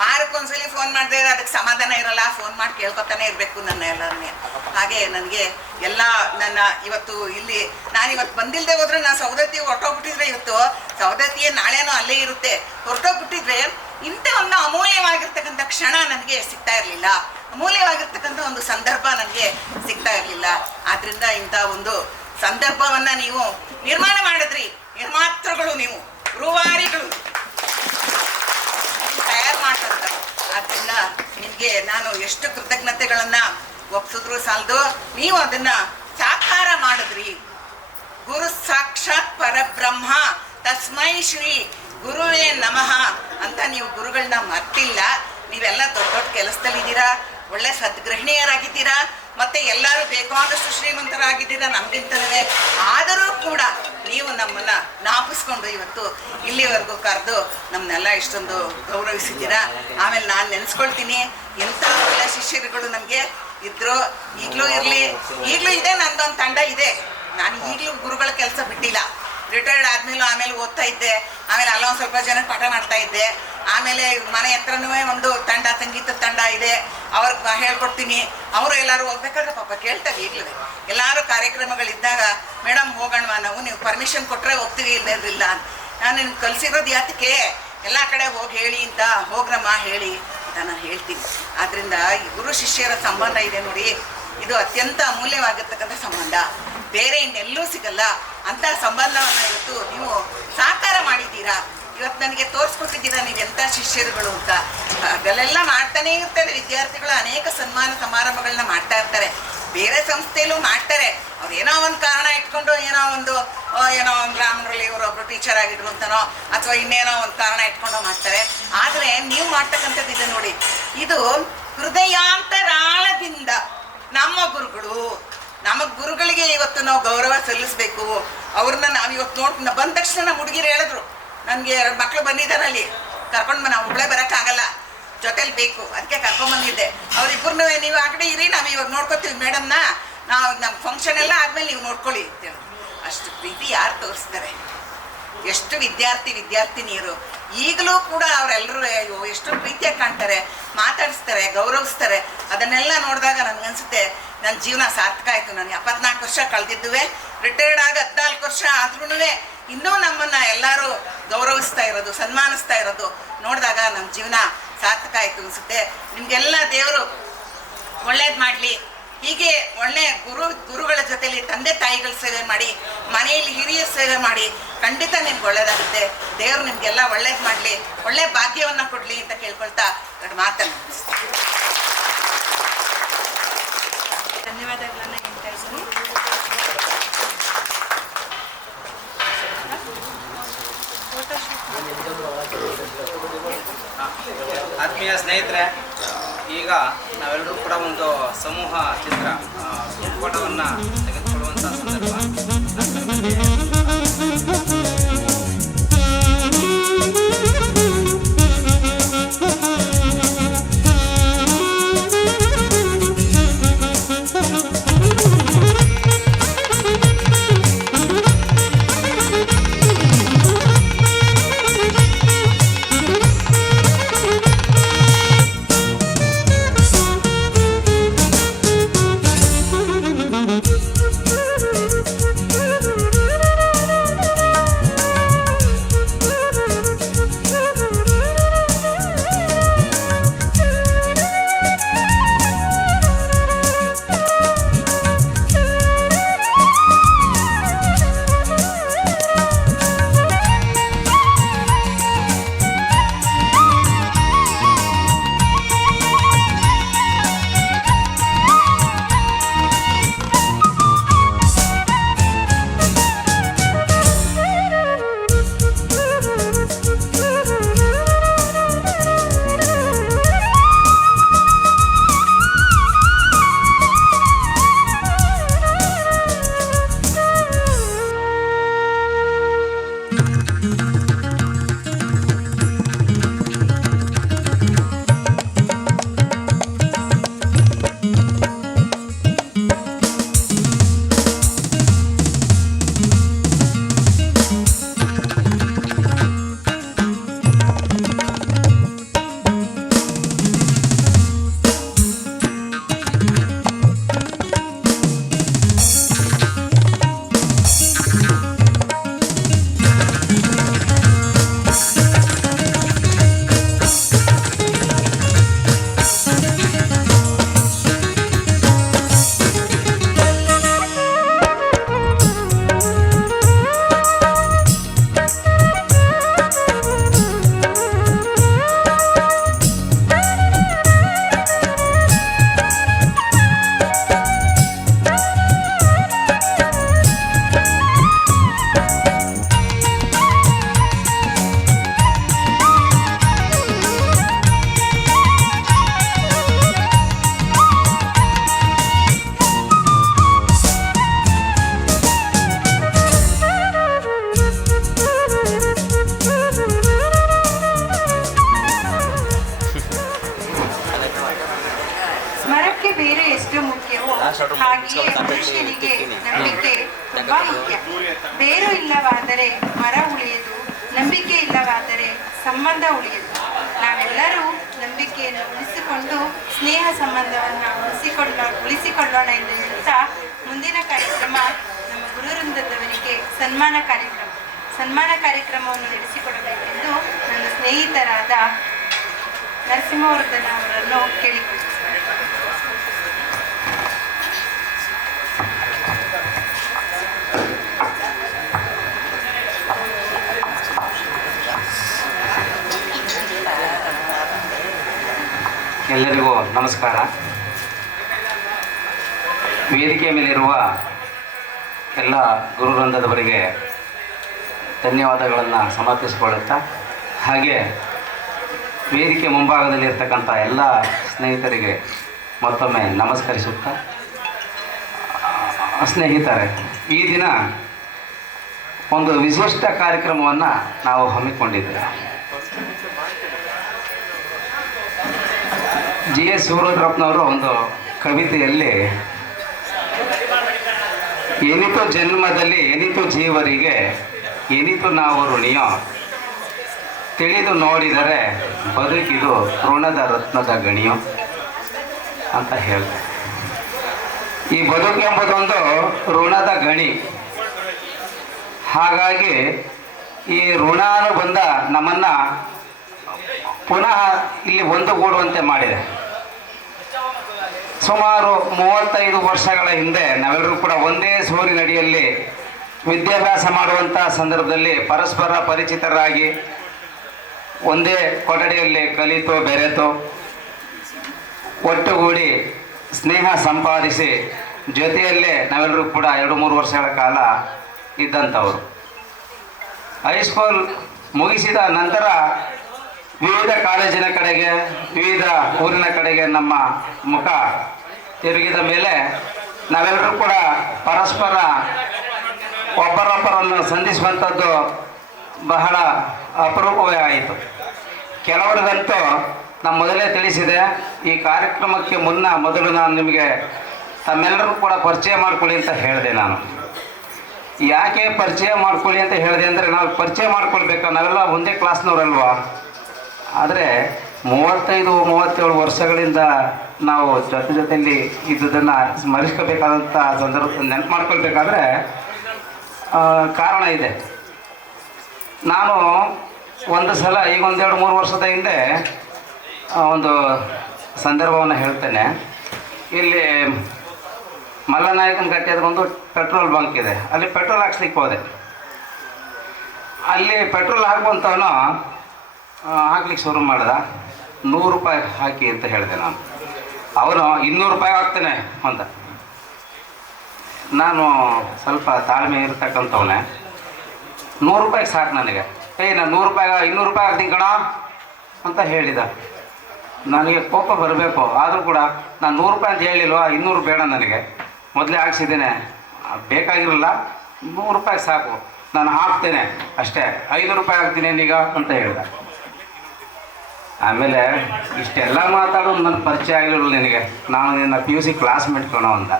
ವಾರಕ್ಕೊಂದ್ಸಲಿ ಫೋನ್ ಮಾಡದೇ ಇರೋ ಅದಕ್ಕೆ ಸಮಾಧಾನ ಇರಲ್ಲ, ಫೋನ್ ಮಾಡಿ ಕೇಳ್ಕೊತಾನೆ ಇರಬೇಕು ನನ್ನ ಎಲ್ಲರನ್ನೇ. ಹಾಗೆ ನನಗೆ ಎಲ್ಲ ನನ್ನ ಇವತ್ತು ಇಲ್ಲಿ ನಾನಿವತ್ತು ಬಂದಿಲ್ಲದೆ ಹೋದ್ರೆ, ನಾನು ಸೌದತ್ತಿ ಹೊರಟೋಗ್ಬಿಟ್ಟಿದ್ರೆ, ಇವತ್ತು ಸೌದತ್ತಿಯೇ ನಾಳೆನೂ ಅಲ್ಲೇ ಇರುತ್ತೆ, ಹೊರಟೋಗ್ಬಿಟ್ಟಿದ್ರೆ ಇಂಥ ಒಂದು ಅಮೂಲ್ಯವಾಗಿರ್ತಕ್ಕಂಥ ಕ್ಷಣ ನನಗೆ ಸಿಗ್ತಾ ಇರಲಿಲ್ಲ, ಅಮೂಲ್ಯವಾಗಿರ್ತಕ್ಕಂಥ ಒಂದು ಸಂದರ್ಭ ನನಗೆ ಸಿಗ್ತಾ ಇರಲಿಲ್ಲ. ಆದ್ರಿಂದ ಇಂಥ ಒಂದು ಸಂದರ್ಭವನ್ನ ನೀವು ನಿರ್ಮಾಣ ಮಾಡಿದ್ರಿ, ನಿರ್ಮಾತೃಗಳು ನೀವು, ರೂವಾರಿಗಳು ತಯಾರು ಮಾಡ್ತಂತ. ಆದ್ರಿಂದ ನಿಮಗೆ ನಾನು ಎಷ್ಟು ಕೃತಜ್ಞತೆಗಳನ್ನ ಒಪ್ಸಿದ್ರು ಸಾಲದು. ನೀವು ಅದನ್ನ ಸಾಕಾರ ಮಾಡಿದ್ರಿ. ಗುರು ಸಾಕ್ಷಾತ್ ಪರಬ್ರಹ್ಮ ತಸ್ಮೈ ಶ್ರೀ ಗುರುವೇ ನಮಃ ಅಂತ ನೀವು ಗುರುಗಳನ್ನ ಮರ್ತಿಲ್ಲ. ನೀವೆಲ್ಲ ದೊಡ್ಡ ದೊಡ್ಡ ಕೆಲಸದಲ್ಲಿದ್ದೀರಾ, ಒಳ್ಳೆ ಸದ್ಗೃಹಿಣಿಯರಾಗಿದ್ದೀರಾ, ಮತ್ತೆ ಎಲ್ಲರೂ ಬೇಕಾದಷ್ಟು ಶ್ರೀಮಂತರಾಗಿದ್ದೀರಾ ನಮ್ಗಿಂತಲೇ. ಆದರೂ ಕೂಡ ನೀವು ನಮ್ಮನ್ನ ಜ್ಞಾಪಿಸ್ಕೊಂಡು ಇವತ್ತು ಇಲ್ಲಿವರೆಗೂ ಕರೆದು ನಮ್ಮನ್ನೆಲ್ಲ ಇಷ್ಟೊಂದು ಗೌರವಿಸಿದ್ದೀರಾ. ಆಮೇಲೆ ನಾನು ನೆನೆಸ್ಕೊಳ್ತೀನಿ, ಎಂಥ ಒಳ್ಳೆ ಶಿಷ್ಯರುಗಳು ನಮಗೆ ಇದ್ರು, ಈಗಲೂ ಇರಲಿ, ಈಗಲೂ ಇದೆ. ನಂದೊಂದು ತಂಡ ಇದೆ. ನಾನು ಈಗಲೂ ಗುರುಗಳ ಕೆಲಸ ಬಿಟ್ಟಿಲ್ಲ. ರಿಟೈರ್ಡ್ ಆದ್ಮೇಲೂ ಆಮೇಲೆ ಓದ್ತಾ ಇದ್ದೆ, ಆಮೇಲೆ ಅಲ್ಲೊಂದು ಸ್ವಲ್ಪ ಜನಕ್ಕೆ ಪಾಠ ಮಾಡ್ತಾ ಇದ್ದೆ. ಆಮೇಲೆ ಮನೆ ಹತ್ರನೂ ಒಂದು ತಂಡ, ಸಂಗೀತ ತಂಡ ಇದೆ, ಅವ್ರಿಗೆ ಹೇಳ್ಕೊಡ್ತೀನಿ. ಅವರು ಎಲ್ಲರೂ ಹೋಗ್ಬೇಕಾದ್ರೆ ಪಾಪ ಕೇಳ್ತಾರೆ. ಈಗಲೂ ಎಲ್ಲರೂ ಕಾರ್ಯಕ್ರಮಗಳಿದ್ದಾಗ ಮೇಡಮ್ ಹೋಗೋಣವಾ ನಾವು, ನೀವು ಪರ್ಮಿಷನ್ ಕೊಟ್ಟರೆ ಹೋಗ್ತೀವಿ, ಇಲ್ಲದಿಲ್ಲ ನಾನು ನಿಮ್ಗೆ ಕಲಿಸಿರೋದು ಯಾತಕ್ಕೆ, ಎಲ್ಲ ಕಡೆ ಹೋಗಿ ಹೇಳಿ ಅಂತ, ಹೋಗ್ರಮ್ಮ ಹೇಳಿ ಅಂತ ನಾನು ಹೇಳ್ತೀನಿ. ಆದ್ದರಿಂದ ಈ ಗುರು ಶಿಷ್ಯರ ಸಂಬಂಧ ಇದೆ ನೋಡಿ, ಇದು ಅತ್ಯಂತ ಅಮೂಲ್ಯವಾಗಿರ್ತಕ್ಕಂಥ ಸಂಬಂಧ, ಬೇರೆ ಇನ್ನೆಲ್ಲೂ ಸಿಗಲ್ಲ. ಅಂತ ಸಂಬಂಧವನ್ನು ಇವತ್ತು ನೀವು ಸಾಕಾರ ಮಾಡಿದ್ದೀರಾ. ಇವತ್ತು ನನಗೆ ತೋರಿಸ್ಕೊಟ್ಟಿದ್ದೀರಾ ನೀವು ಎಂಥ ಶಿಷ್ಯರುಗಳು ಅಂತ. ಅದೆಲ್ಲ ಮಾಡ್ತಾನೇ ಇರ್ತಾರೆ ವಿದ್ಯಾರ್ಥಿಗಳು, ಅನೇಕ ಸನ್ಮಾನ ಸಮಾರಂಭಗಳನ್ನ ಮಾಡ್ತಾ ಇರ್ತಾರೆ, ಬೇರೆ ಸಂಸ್ಥೆಯಲ್ಲೂ ಮಾಡ್ತಾರೆ. ಅವ್ರು ಏನೋ ಒಂದು ಕಾರಣ ಇಟ್ಕೊಂಡು ಏನೋ ಒಂದು ಬ್ರಾಹ್ಮಣರಲ್ಲಿ ಇವರೊಬ್ರು ಟೀಚರ್ ಆಗಿದ್ರು ಅಂತನೋ ಅಥವಾ ಇನ್ನೇನೋ ಒಂದು ಕಾರಣ ಇಟ್ಕೊಂಡು ಮಾಡ್ತಾರೆ. ಆದರೆ ನೀವು ಮಾಡ್ತಕ್ಕಂಥದ್ದು ಇದೆ ನೋಡಿ, ಇದು ಹೃದಯಾಂತರಾಳದಿಂದ ನಮ್ಮ ಗುರುಗಳಿಗೆ ಇವತ್ತು ನಾವು ಗೌರವ ಸಲ್ಲಿಸಬೇಕು. ಅವ್ರನ್ನ ನಾವು ಇವತ್ತು ಬಂದ ತಕ್ಷಣ ನಮ್ಮ ಹುಡುಗಿರು ಹೇಳಿದ್ರು, ನನಗೆ 2 ಮಕ್ಳು ಬಂದಿದ್ದಾರಲ್ಲಿ, ಕರ್ಕೊಂಡು ನಾವು ಒಬ್ಬಳೇ ಬರೋಕ್ಕಾಗಲ್ಲ, ಜೊತೆಲಿ ಬೇಕು, ಅದಕ್ಕೆ ಕರ್ಕೊಂಡ್ಬಂದಿದ್ದೆ. ಅವ್ರಿಬ್ಬರನ್ನೂ ನೀವು ಆ ಕಡೆ ಇರಿ, ನಾವು ಇವಾಗ ನೋಡ್ಕೊತೀವಿ ಮೇಡಮ್ನ, ನಾವು ನಮ್ಮ ಫಂಕ್ಷನ್ ಎಲ್ಲ ಆದಮೇಲೆ ನೀವು ನೋಡ್ಕೊಳ್ಳಿ ಅಂತೇಳಿ. ಅಷ್ಟು ಪ್ರೀತಿ ಯಾರು ತೋರಿಸ್ತಾರೆ? ಎಷ್ಟು ವಿದ್ಯಾರ್ಥಿನಿಯರು ಈಗಲೂ ಕೂಡ ಅವರೆಲ್ಲರೂ ಎಷ್ಟು ಪ್ರೀತಿಯಾಗಿ ಕಾಣ್ತಾರೆ, ಮಾತಾಡಿಸ್ತಾರೆ, ಗೌರವಿಸ್ತಾರೆ. ಅದನ್ನೆಲ್ಲ ನೋಡಿದಾಗ ನನಗನ್ಸುತ್ತೆ ನನ್ನ ಜೀವನ ಸಾರ್ಥಕ ಆಯಿತು. ನಾನು 74 ವರ್ಷ ಕಳೆದಿದ್ದುವೆ, ರಿಟೈರ್ಡ್ ಆಗಿ 14 ವರ್ಷ ಆದ್ರೂ ಇನ್ನೂ ನಮ್ಮನ್ನು ಎಲ್ಲರೂ ಗೌರವಿಸ್ತಾ ಇರೋದು, ಸನ್ಮಾನಿಸ್ತಾ ಇರೋದು ನೋಡಿದಾಗ ನಮ್ಮ ಜೀವನ ಸಾರ್ಥಕ ಆಯಿತು ಅನಿಸುತ್ತೆ. ನಿಮಗೆಲ್ಲ ದೇವರು ಒಳ್ಳೇದು ಮಾಡಲಿ. ಹೀಗೆ ಒಳ್ಳೆ ಗುರುಗಳ ಜೊತೆಲಿ ತಂದೆ ತಾಯಿಗಳ ಸೇವೆ ಮಾಡಿ, ಮನೆಯಲ್ಲಿ ಹಿರಿಯರ ಸೇವೆ ಮಾಡಿ, ಖಂಡಿತ ನಿಮ್ಗೆ ಒಳ್ಳೇದಾಗುತ್ತೆ. ದೇವರು ನಿಮಗೆಲ್ಲ ಒಳ್ಳೇದು ಮಾಡಲಿ, ಒಳ್ಳೆ ಭಾಗ್ಯವನ್ನು ಕೊಡಲಿ ಅಂತ ಕೇಳ್ಕೊಳ್ತಾ ಎರಡು ಮಾತನ್ನು ಮುಗಿಸ್ತೀನಿ. ಧನ್ಯವಾದಗಳನ್ನ ಹೇಳ್ತಾ ಇದ್ದೀನಿ. ಆತ್ಮೀಯ ಸ್ನೇಹಿತರೆ, ಈಗ ನಾವೆಲ್ಲರೂ ಕೂಡ ಒಂದು ಸಮೂಹ ಚಿತ್ರ ಫೋಟೋವನ್ನು ತೆಗೆದುಕೊಳ್ಳುವಂಥ ಸಂದರ್ಭ. ಹಾಗೆಯೇ ಮನುಷ್ಯನಿಗೆ ನಂಬಿಕೆ ತುಂಬಾ ಮುಖ್ಯ. ಬೇರು ಇಲ್ಲವಾದರೆ ಮರ ಉಳಿಯದು, ನಂಬಿಕೆ ಇಲ್ಲವಾದರೆ ಸಂಬಂಧ ಉಳಿಯದು. ನಾವೆಲ್ಲರೂ ನಂಬಿಕೆಯನ್ನು ಉಳಿಸಿಕೊಂಡು ಸ್ನೇಹ ಸಂಬಂಧವನ್ನು ಉಳಿಸಿಕೊಳ್ಳೋಣ ಎಂದು ಹೇಳುತ್ತಾ ಮುಂದಿನ ಕಾರ್ಯಕ್ರಮ ನಮ್ಮ ಗುರುವೃಂದದವರಿಗೆ ಸನ್ಮಾನ ಕಾರ್ಯಕ್ರಮವನ್ನು ನಡೆಸಿಕೊಡಬೇಕೆಂದು ನನ್ನ ಸ್ನೇಹಿತರಾದ ನರಸಿಂಹವರ್ಧನ ಅವರನ್ನು ಕೇಳಿಕೊಳ್ಳುತ್ತೇನೆ. ಎಲ್ಲರಿಗೂ ನಮಸ್ಕಾರ. ವೇದಿಕೆ ಮೇಲಿರುವ ಎಲ್ಲ ಗುರುವೃಂದದವರಿಗೆ ಧನ್ಯವಾದಗಳನ್ನು ಸಮರ್ಪಿಸಿಕೊಳ್ಳುತ್ತಾ, ಹಾಗೆ ವೇದಿಕೆ ಮುಂಭಾಗದಲ್ಲಿರ್ತಕ್ಕಂಥ ಎಲ್ಲ ಸ್ನೇಹಿತರಿಗೆ ಮತ್ತೊಮ್ಮೆ ನಮಸ್ಕರಿಸುತ್ತಾ, ಸ್ನೇಹಿತರೆ, ಈ ದಿನ ಒಂದು ವಿಶಿಷ್ಟ ಕಾರ್ಯಕ್ರಮವನ್ನು ನಾವು ಹಮ್ಮಿಕೊಂಡಿದ್ದೇವೆ. GS ಶಿವರುದ್ರಪ್ಪನವರು ಒಂದು ಕವಿತೆಯಲ್ಲಿ ಎನಿತು ಜನ್ಮದಲ್ಲಿ ಎನಿತು ಜೀವರಿಗೆ ಎನಿತು ನಾವು ಋಣಿಯೋ, ತಿಳಿದು ನೋಡಿದರೆ ಬದುಕಿದು ಋಣದ ರತ್ನದ ಗಣಿಯೋ ಅಂತ ಹೇಳ್ತಾರೆ. ಈ ಬದುಕು ಎಂಬುದೊಂದು ಋಣದ ಗಣಿ. ಹಾಗಾಗಿ ಈ ಋಣಾನುಬಂಧ ನಮ್ಮನ್ನು ಪುನಃ ಇಲ್ಲಿ ಒಂದುಗೂಡುವಂತೆ ಮಾಡಿದೆ. ಸುಮಾರು 35 ವರ್ಷಗಳ ಹಿಂದೆ ನಾವೆಲ್ಲರೂ ಕೂಡ ಒಂದೇ ಸೂರಿನಡಿಯಲ್ಲಿ ವಿದ್ಯಾಭ್ಯಾಸ ಮಾಡುವಂಥ ಸಂದರ್ಭದಲ್ಲಿ ಪರಸ್ಪರ ಪರಿಚಿತರಾಗಿ ಒಂದೇ ಕೊಠಡಿಯಲ್ಲಿ ಕಲಿತು ಬೆರೆತು ಒಟ್ಟುಗೂಡಿ ಸ್ನೇಹ ಸಂಪಾದಿಸಿ ಜೊತೆಯಲ್ಲೇ ನಾವೆಲ್ಲರೂ ಕೂಡ 2-3 ವರ್ಷಗಳ ಕಾಲ ಇದ್ದಂಥವರು. ಹೈಸ್ಕೂಲ್ ಮುಗಿಸಿದ ನಂತರ ವಿವಿಧ ಕಾಲೇಜಿನ ಕಡೆಗೆ, ವಿವಿಧ ಊರಿನ ಕಡೆಗೆ ನಮ್ಮ ಮುಖ ತಿರುಗಿದ ಮೇಲೆ ನಾವೆಲ್ಲರೂ ಕೂಡ ಪರಸ್ಪರ ಒಬ್ಬರೊಬ್ಬರನ್ನು ಸಂಧಿಸುವಂಥದ್ದು ಬಹಳ ಅಪರೂಪವೇ ಆಯಿತು. ಕೆಲವರಿಗಂತೂ ನಾನು ಮೊದಲೇ ತಿಳಿಸಿದೆ, ಈ ಕಾರ್ಯಕ್ರಮಕ್ಕೆ ಮೊದಲು ನಾನು ನಿಮಗೆ ತಮ್ಮೆಲ್ಲರೂ ಕೂಡ ಪರಿಚಯ ಮಾಡ್ಕೊಳ್ಳಿ ಅಂತ ಹೇಳಿದೆ. ನಾನು ಯಾಕೆ ಪರಿಚಯ ಮಾಡ್ಕೊಳ್ಳಿ ಅಂತ ಹೇಳಿದೆ ಅಂದರೆ, ನಾವು ಪರಿಚಯ ಮಾಡ್ಕೊಳ್ಬೇಕಾ, ನಾವೆಲ್ಲ ಒಂದೇ ಕ್ಲಾಸ್ನವರಲ್ವಾ. ಆದರೆ 35-37 ವರ್ಷಗಳಿಂದ ನಾವು ಜೊತೆಯಲ್ಲಿ ಇದ್ದುದನ್ನು ಸ್ಮರಿಸ್ಕೋಬೇಕಾದಂಥ ಸಂದರ್ಭ ನೆನಪು ಮಾಡ್ಕೊಳ್ಬೇಕಾದ್ರೆ ಕಾರಣ ಇದೆ. ನಾನು ಒಂದು ಸಲ ಈಗ 1-2-3 ವರ್ಷದ ಹಿಂದೆ ಒಂದು ಸಂದರ್ಭವನ್ನು ಹೇಳ್ತೇನೆ. ಇಲ್ಲಿ ಮಲ್ಲನಾಯಕನ ಗಟ್ಟಿ ಒಂದು ಪೆಟ್ರೋಲ್ ಬಂಕ್ ಇದೆ, ಅಲ್ಲಿ ಪೆಟ್ರೋಲ್ ಹಾಕ್ಸ್ಲಿಕ್ಕೆ ಹೋದೆ. ಅಲ್ಲಿ ಪೆಟ್ರೋಲ್ ಹಾಕುವಂಥವನು ಹಾಕ್ಲಿಕ್ಕೆ ಶುರು ಮಾಡ್ದ. 100 ರೂಪಾಯಿ ಹಾಕಿ ಅಂತ ಹೇಳಿದೆ ನಾನು. ಅವನು 200 ರೂಪಾಯಿ ಹಾಕ್ತೇನೆ ಅಂತ. ನಾನು ಸ್ವಲ್ಪ ತಾಳ್ಮೆ ಇರ್ತಕ್ಕಂಥವನೇ, 100 ರೂಪಾಯಿಗೆ ಸಾಕು ನನಗೆ. ನಾನು 100 ರೂಪಾಯಿ 200 ರೂಪಾಯಿ ಹಾಕ್ತೀನಿ ಕಣ ಅಂತ ಹೇಳಿದ. ನನಗೆ ಕೋಪ ಬರಬೇಕು, ಆದರೂ ಕೂಡ ನಾನು 100 ರೂಪಾಯಿ ಅಂತ ಹೇಳಿಲ್ವ, 200 ಬೇಡ ನನಗೆ, ಮೊದಲೇ ಹಾಕ್ಸಿದ್ದೇನೆ, ಬೇಕಾಗಿರಲಿಲ್ಲ, 100 ರೂಪಾಯಿ ಸಾಕು, ನಾನು ಹಾಕ್ತೇನೆ ಅಷ್ಟೇ, 500 ರೂಪಾಯಿ ಹಾಕ್ತೀನಿ ಈಗ ಅಂತ ಹೇಳಿದ. ಆಮೇಲೆ ಇಷ್ಟೆಲ್ಲ ಮಾತಾಡೋದು ನನ್ನ ಪರಿಚಯ ಆಗಿರಲಿಲ್ಲ ನಿನಗೆ, ನಾನು ನಿನ್ನ PUC ಕ್ಲಾಸ್ಮೇಟ್ ಕಣೋ ಅಂದ.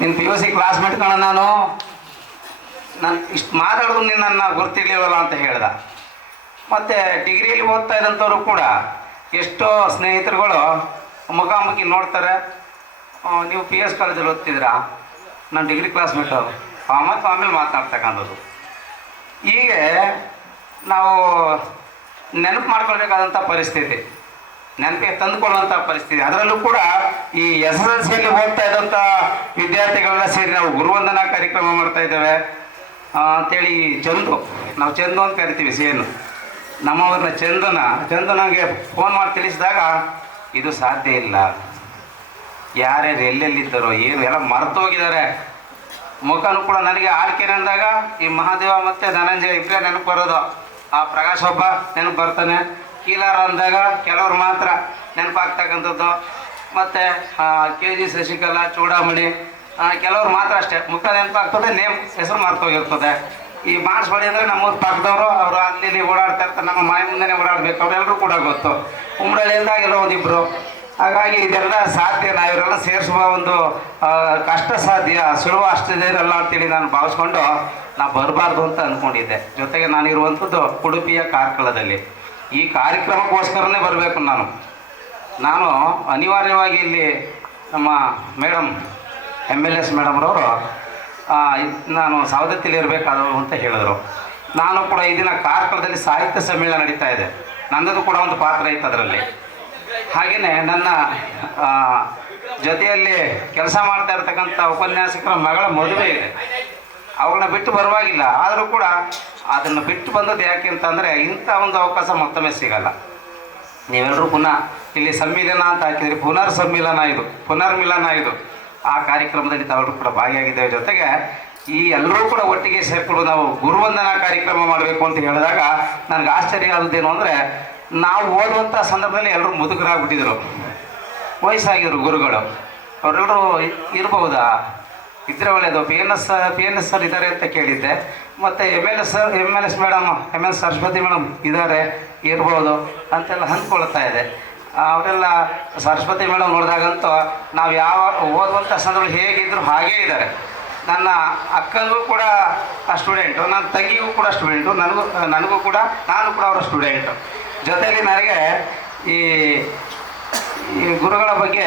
ನಿನ್ನ PUC ಕ್ಲಾಸ್ಮೇಟ್ ಕಣ ನಾನು ಇಷ್ಟು ಮಾತಾಡೋದು ನಿನ್ನನ್ನು ಗುರ್ತಿರ್ಲಿಲ್ವಲ್ಲ ಅಂತ ಹೇಳ್ದ. ಮತ್ತು ಡಿಗ್ರಿಯಲ್ಲಿ ಓದ್ತಾ ಇದ್ದಂಥವ್ರು ಕೂಡ ಎಷ್ಟೋ ಸ್ನೇಹಿತರುಗಳು ಮುಖಾಮುಖಿ ನೋಡ್ತಾರೆ, ನೀವು PS ಕಾಲೇಜಲ್ಲಿ ಓದ್ತಿದ್ದೀರಾ, ನಾನು ಡಿಗ್ರಿ ಕ್ಲಾಸ್ಮೇಟು, ಮತ್ತು ಆಮೇಲೆ ಮಾತನಾಡ್ತಕ್ಕಂಥದ್ದು. ಹೀಗೆ ನಾವು ನೆನಪು ಮಾಡ್ಕೊಳ್ಬೇಕಾದಂಥ ಪರಿಸ್ಥಿತಿ, ನೆನಪಿಗೆ ತಂದುಕೊಳ್ಳುವಂಥ ಪರಿಸ್ಥಿತಿ. ಅದರಲ್ಲೂ ಕೂಡ ಈ SSLCಯಲ್ಲಿ ಓದ್ತಾ ಇದ್ದಂಥ ವಿದ್ಯಾರ್ಥಿಗಳೆಲ್ಲ ಸೇರಿ ನಾವು ಗುರುವಂದನಾ ಕಾರ್ಯಕ್ರಮ ಮಾಡ್ತಾ ಇದ್ದೇವೆ ಅಂತೇಳಿ ನಾವು ಚಂದು ಅಂತ ಕರಿತೀವಿ. ಸೇನು ನಮ್ಮವ್ರನ್ನ ಚಂದನಾಗೆ ಫೋನ್ ಮಾಡಿ ತಿಳಿಸಿದಾಗ ಇದು ಸಾಧ್ಯ ಇಲ್ಲ, ಯಾರ್ಯಾರು ಎಲ್ಲೆಲ್ಲಿದ್ದಾರೋ ಏನು ಎಲ್ಲ ಮರ್ತೋಗಿದ್ದಾರೆ. ಮುಖನೂ ಕೂಡ ನನಗೆ ಆಳ್ಕೆರೆ ಅಂದಾಗ ಈ ಮಹಾದೇವ ಮತ್ತು ಧನಂಜಯ ಇಬ್ಬರೇ ನೆನಪು ಬರೋದು. ಆ ಪ್ರಕಾಶ್ ಒಬ್ಬ ನೆನಪು ಬರ್ತಾನೆ, ಕೀಲಾರ ಅಂದಾಗ ಕೆಲವರು ಮಾತ್ರ ನೆನಪಾಗ್ತಕ್ಕಂಥದ್ದು, ಮತ್ತು KG ಶಶಿಕಲಾ, ಚೂಡಾಮಣಿ ಕೆಲವ್ರು ಮಾತ್ರ ಅಷ್ಟೇ ಮುಖ ನೆನಪಾಗ್ತದೆ, ಹೆಸರು ಮರ್ತೋಗಿರ್ತದೆ. ಈ ಮಾಡಿಸ್ಬೇಡಿ ಅಂದರೆ ನಮ್ಮೂರು ಪಕ್ಕದವರು, ಅವರು ಅಲ್ಲಿ ಓಡಾಡ್ತಾ ಇರ್ತಾರೆ, ನಮ್ಮ ಮನೆ ಮುಂದೆನೇ ಓಡಾಡಬೇಕು, ಅವರೆಲ್ಲರೂ ಕೂಡ ಗೊತ್ತು. ಉಮ್ಮಳಿಯಿಂದ ಎಲ್ಲೋ ಒಂದಿಬ್ಬರು. ಹಾಗಾಗಿ ಇದೆಲ್ಲ ಸಾಧ್ಯ, ಇವರೆಲ್ಲ ಸೇರಿಸುವ ಒಂದು ಕಷ್ಟ ಸಾಧ್ಯ, ಸುಲಭ ಅಷ್ಟಿದೆಯಲ್ಲ ಅಂತೇಳಿ ನಾನು ಭಾವಿಸ್ಕೊಂಡು ನಾ ಬರಬಾರ್ದು ಅಂತ ಅಂದ್ಕೊಂಡಿದ್ದೆ. ಜೊತೆಗೆ ನಾನಿರುವಂಥದ್ದು ಉಡುಪಿಯ ಕಾರ್ಕಳದಲ್ಲಿ. ಈ ಕಾರ್ಯಕ್ರಮಕ್ಕೋಸ್ಕರನೇ ಬರಬೇಕು ನಾನು ಅನಿವಾರ್ಯವಾಗಿ ಇಲ್ಲಿ ನಮ್ಮ ಮೇಡಮ್ MLS ಮೇಡಮ್ರವರು ನಾನು ಸವದತ್ತಿಯಲ್ಲಿ ಇರಬೇಕಾದವರು ಅಂತ ಹೇಳಿದರು. ನಾನು ಕೂಡ ಈ ದಿನ ಕಾರ್ಕಳದಲ್ಲಿ ಸಾಹಿತ್ಯ ಸಮ್ಮೇಳನ ನಡೀತಾ ಇದೆ, ನನ್ನದು ಕೂಡ ಒಂದು ಪಾತ್ರ ಇತ್ತು ಅದರಲ್ಲಿ. ಹಾಗೆಯೇ ನನ್ನ ಜೊತೆಯಲ್ಲಿ ಕೆಲಸ ಮಾಡ್ತಾ ಇರ್ತಕ್ಕಂಥ ಉಪನ್ಯಾಸಕರ ಮಗಳ ಮದುವೆ ಇದೆ, ಅವುಗಳನ್ನ ಬಿಟ್ಟು ಬರುವಾಗಿಲ್ಲ. ಆದರೂ ಕೂಡ ಅದನ್ನು ಬಿಟ್ಟು ಬಂದದ್ದು ಯಾಕೆ ಅಂತಂದರೆ, ಇಂಥ ಒಂದು ಅವಕಾಶ ಮತ್ತೊಮ್ಮೆ ಸಿಗಲ್ಲ. ನೀವೆಲ್ಲರೂ ಪುನಃ ಇಲ್ಲಿ ಸಮ್ಮಿಲನ ಅಂತ ಹಾಕಿದ್ರಿ, ಪುನರ್ಮಿಲನ ಇದು. ಆ ಕಾರ್ಯಕ್ರಮದಲ್ಲಿ ತಾವೆಲ್ಲರೂ ಕೂಡ ಭಾಗಿಯಾಗಿದ್ದೇವೆ. ಜೊತೆಗೆ ಈ ಎಲ್ಲರೂ ಕೂಡ ಒಟ್ಟಿಗೆ ಸೇರಿಕೊಂಡು ನಾವು ಗುರುವಂದನಾ ಕಾರ್ಯಕ್ರಮ ಮಾಡಬೇಕು ಅಂತ ಹೇಳಿದಾಗ ನನಗೆ ಆಶ್ಚರ್ಯ ಆದದ್ದೇನು ಅಂದರೆ, ನಾವು ಓದುವಂಥ ಸಂದರ್ಭದಲ್ಲಿ ಎಲ್ಲರೂ ಮುದುಕರಾಗ್ಬಿಟ್ಟಿದ್ರು, ವಯಸ್ಸಾಗಿದ್ರು ಗುರುಗಳು. ಅವರೆಲ್ಲರೂ ಇರಬಹುದಾ, ಇದ್ರೆ ಒಳ್ಳೆಯದು. PNS ಸರ್ ಇದ್ದಾರೆ ಅಂತ ಕೇಳಿದ್ದೆ, ಮತ್ತು MLS madam, MS Saraswati madam ಇದ್ದಾರೆ, ಇರ್ಬೋದು ಅಂತೆಲ್ಲ ಅಂದ್ಕೊಳ್ತಾ ಇದೆ. ಅವರೆಲ್ಲ ಸರಸ್ವತಿ ಮೇಡಮ್ ನೋಡಿದಾಗಂತೂ ನಾವು ಓದುವಂಥ ಸಂದರ್ಭ ಹೇಗಿದ್ರು ಹಾಗೇ ಇದ್ದಾರೆ. ನನ್ನ ಅಕ್ಕನಿಗೂ ಕೂಡ ಸ್ಟೂಡೆಂಟು, ನನ್ನ ತಂಗಿಗೂ ಕೂಡ ಸ್ಟೂಡೆಂಟು, ನಾನು ಕೂಡ ಅವರ ಸ್ಟೂಡೆಂಟು. ಜೊತೆಯಲ್ಲಿ ನನಗೆ ಈ ಗುರುಗಳ ಬಗ್ಗೆ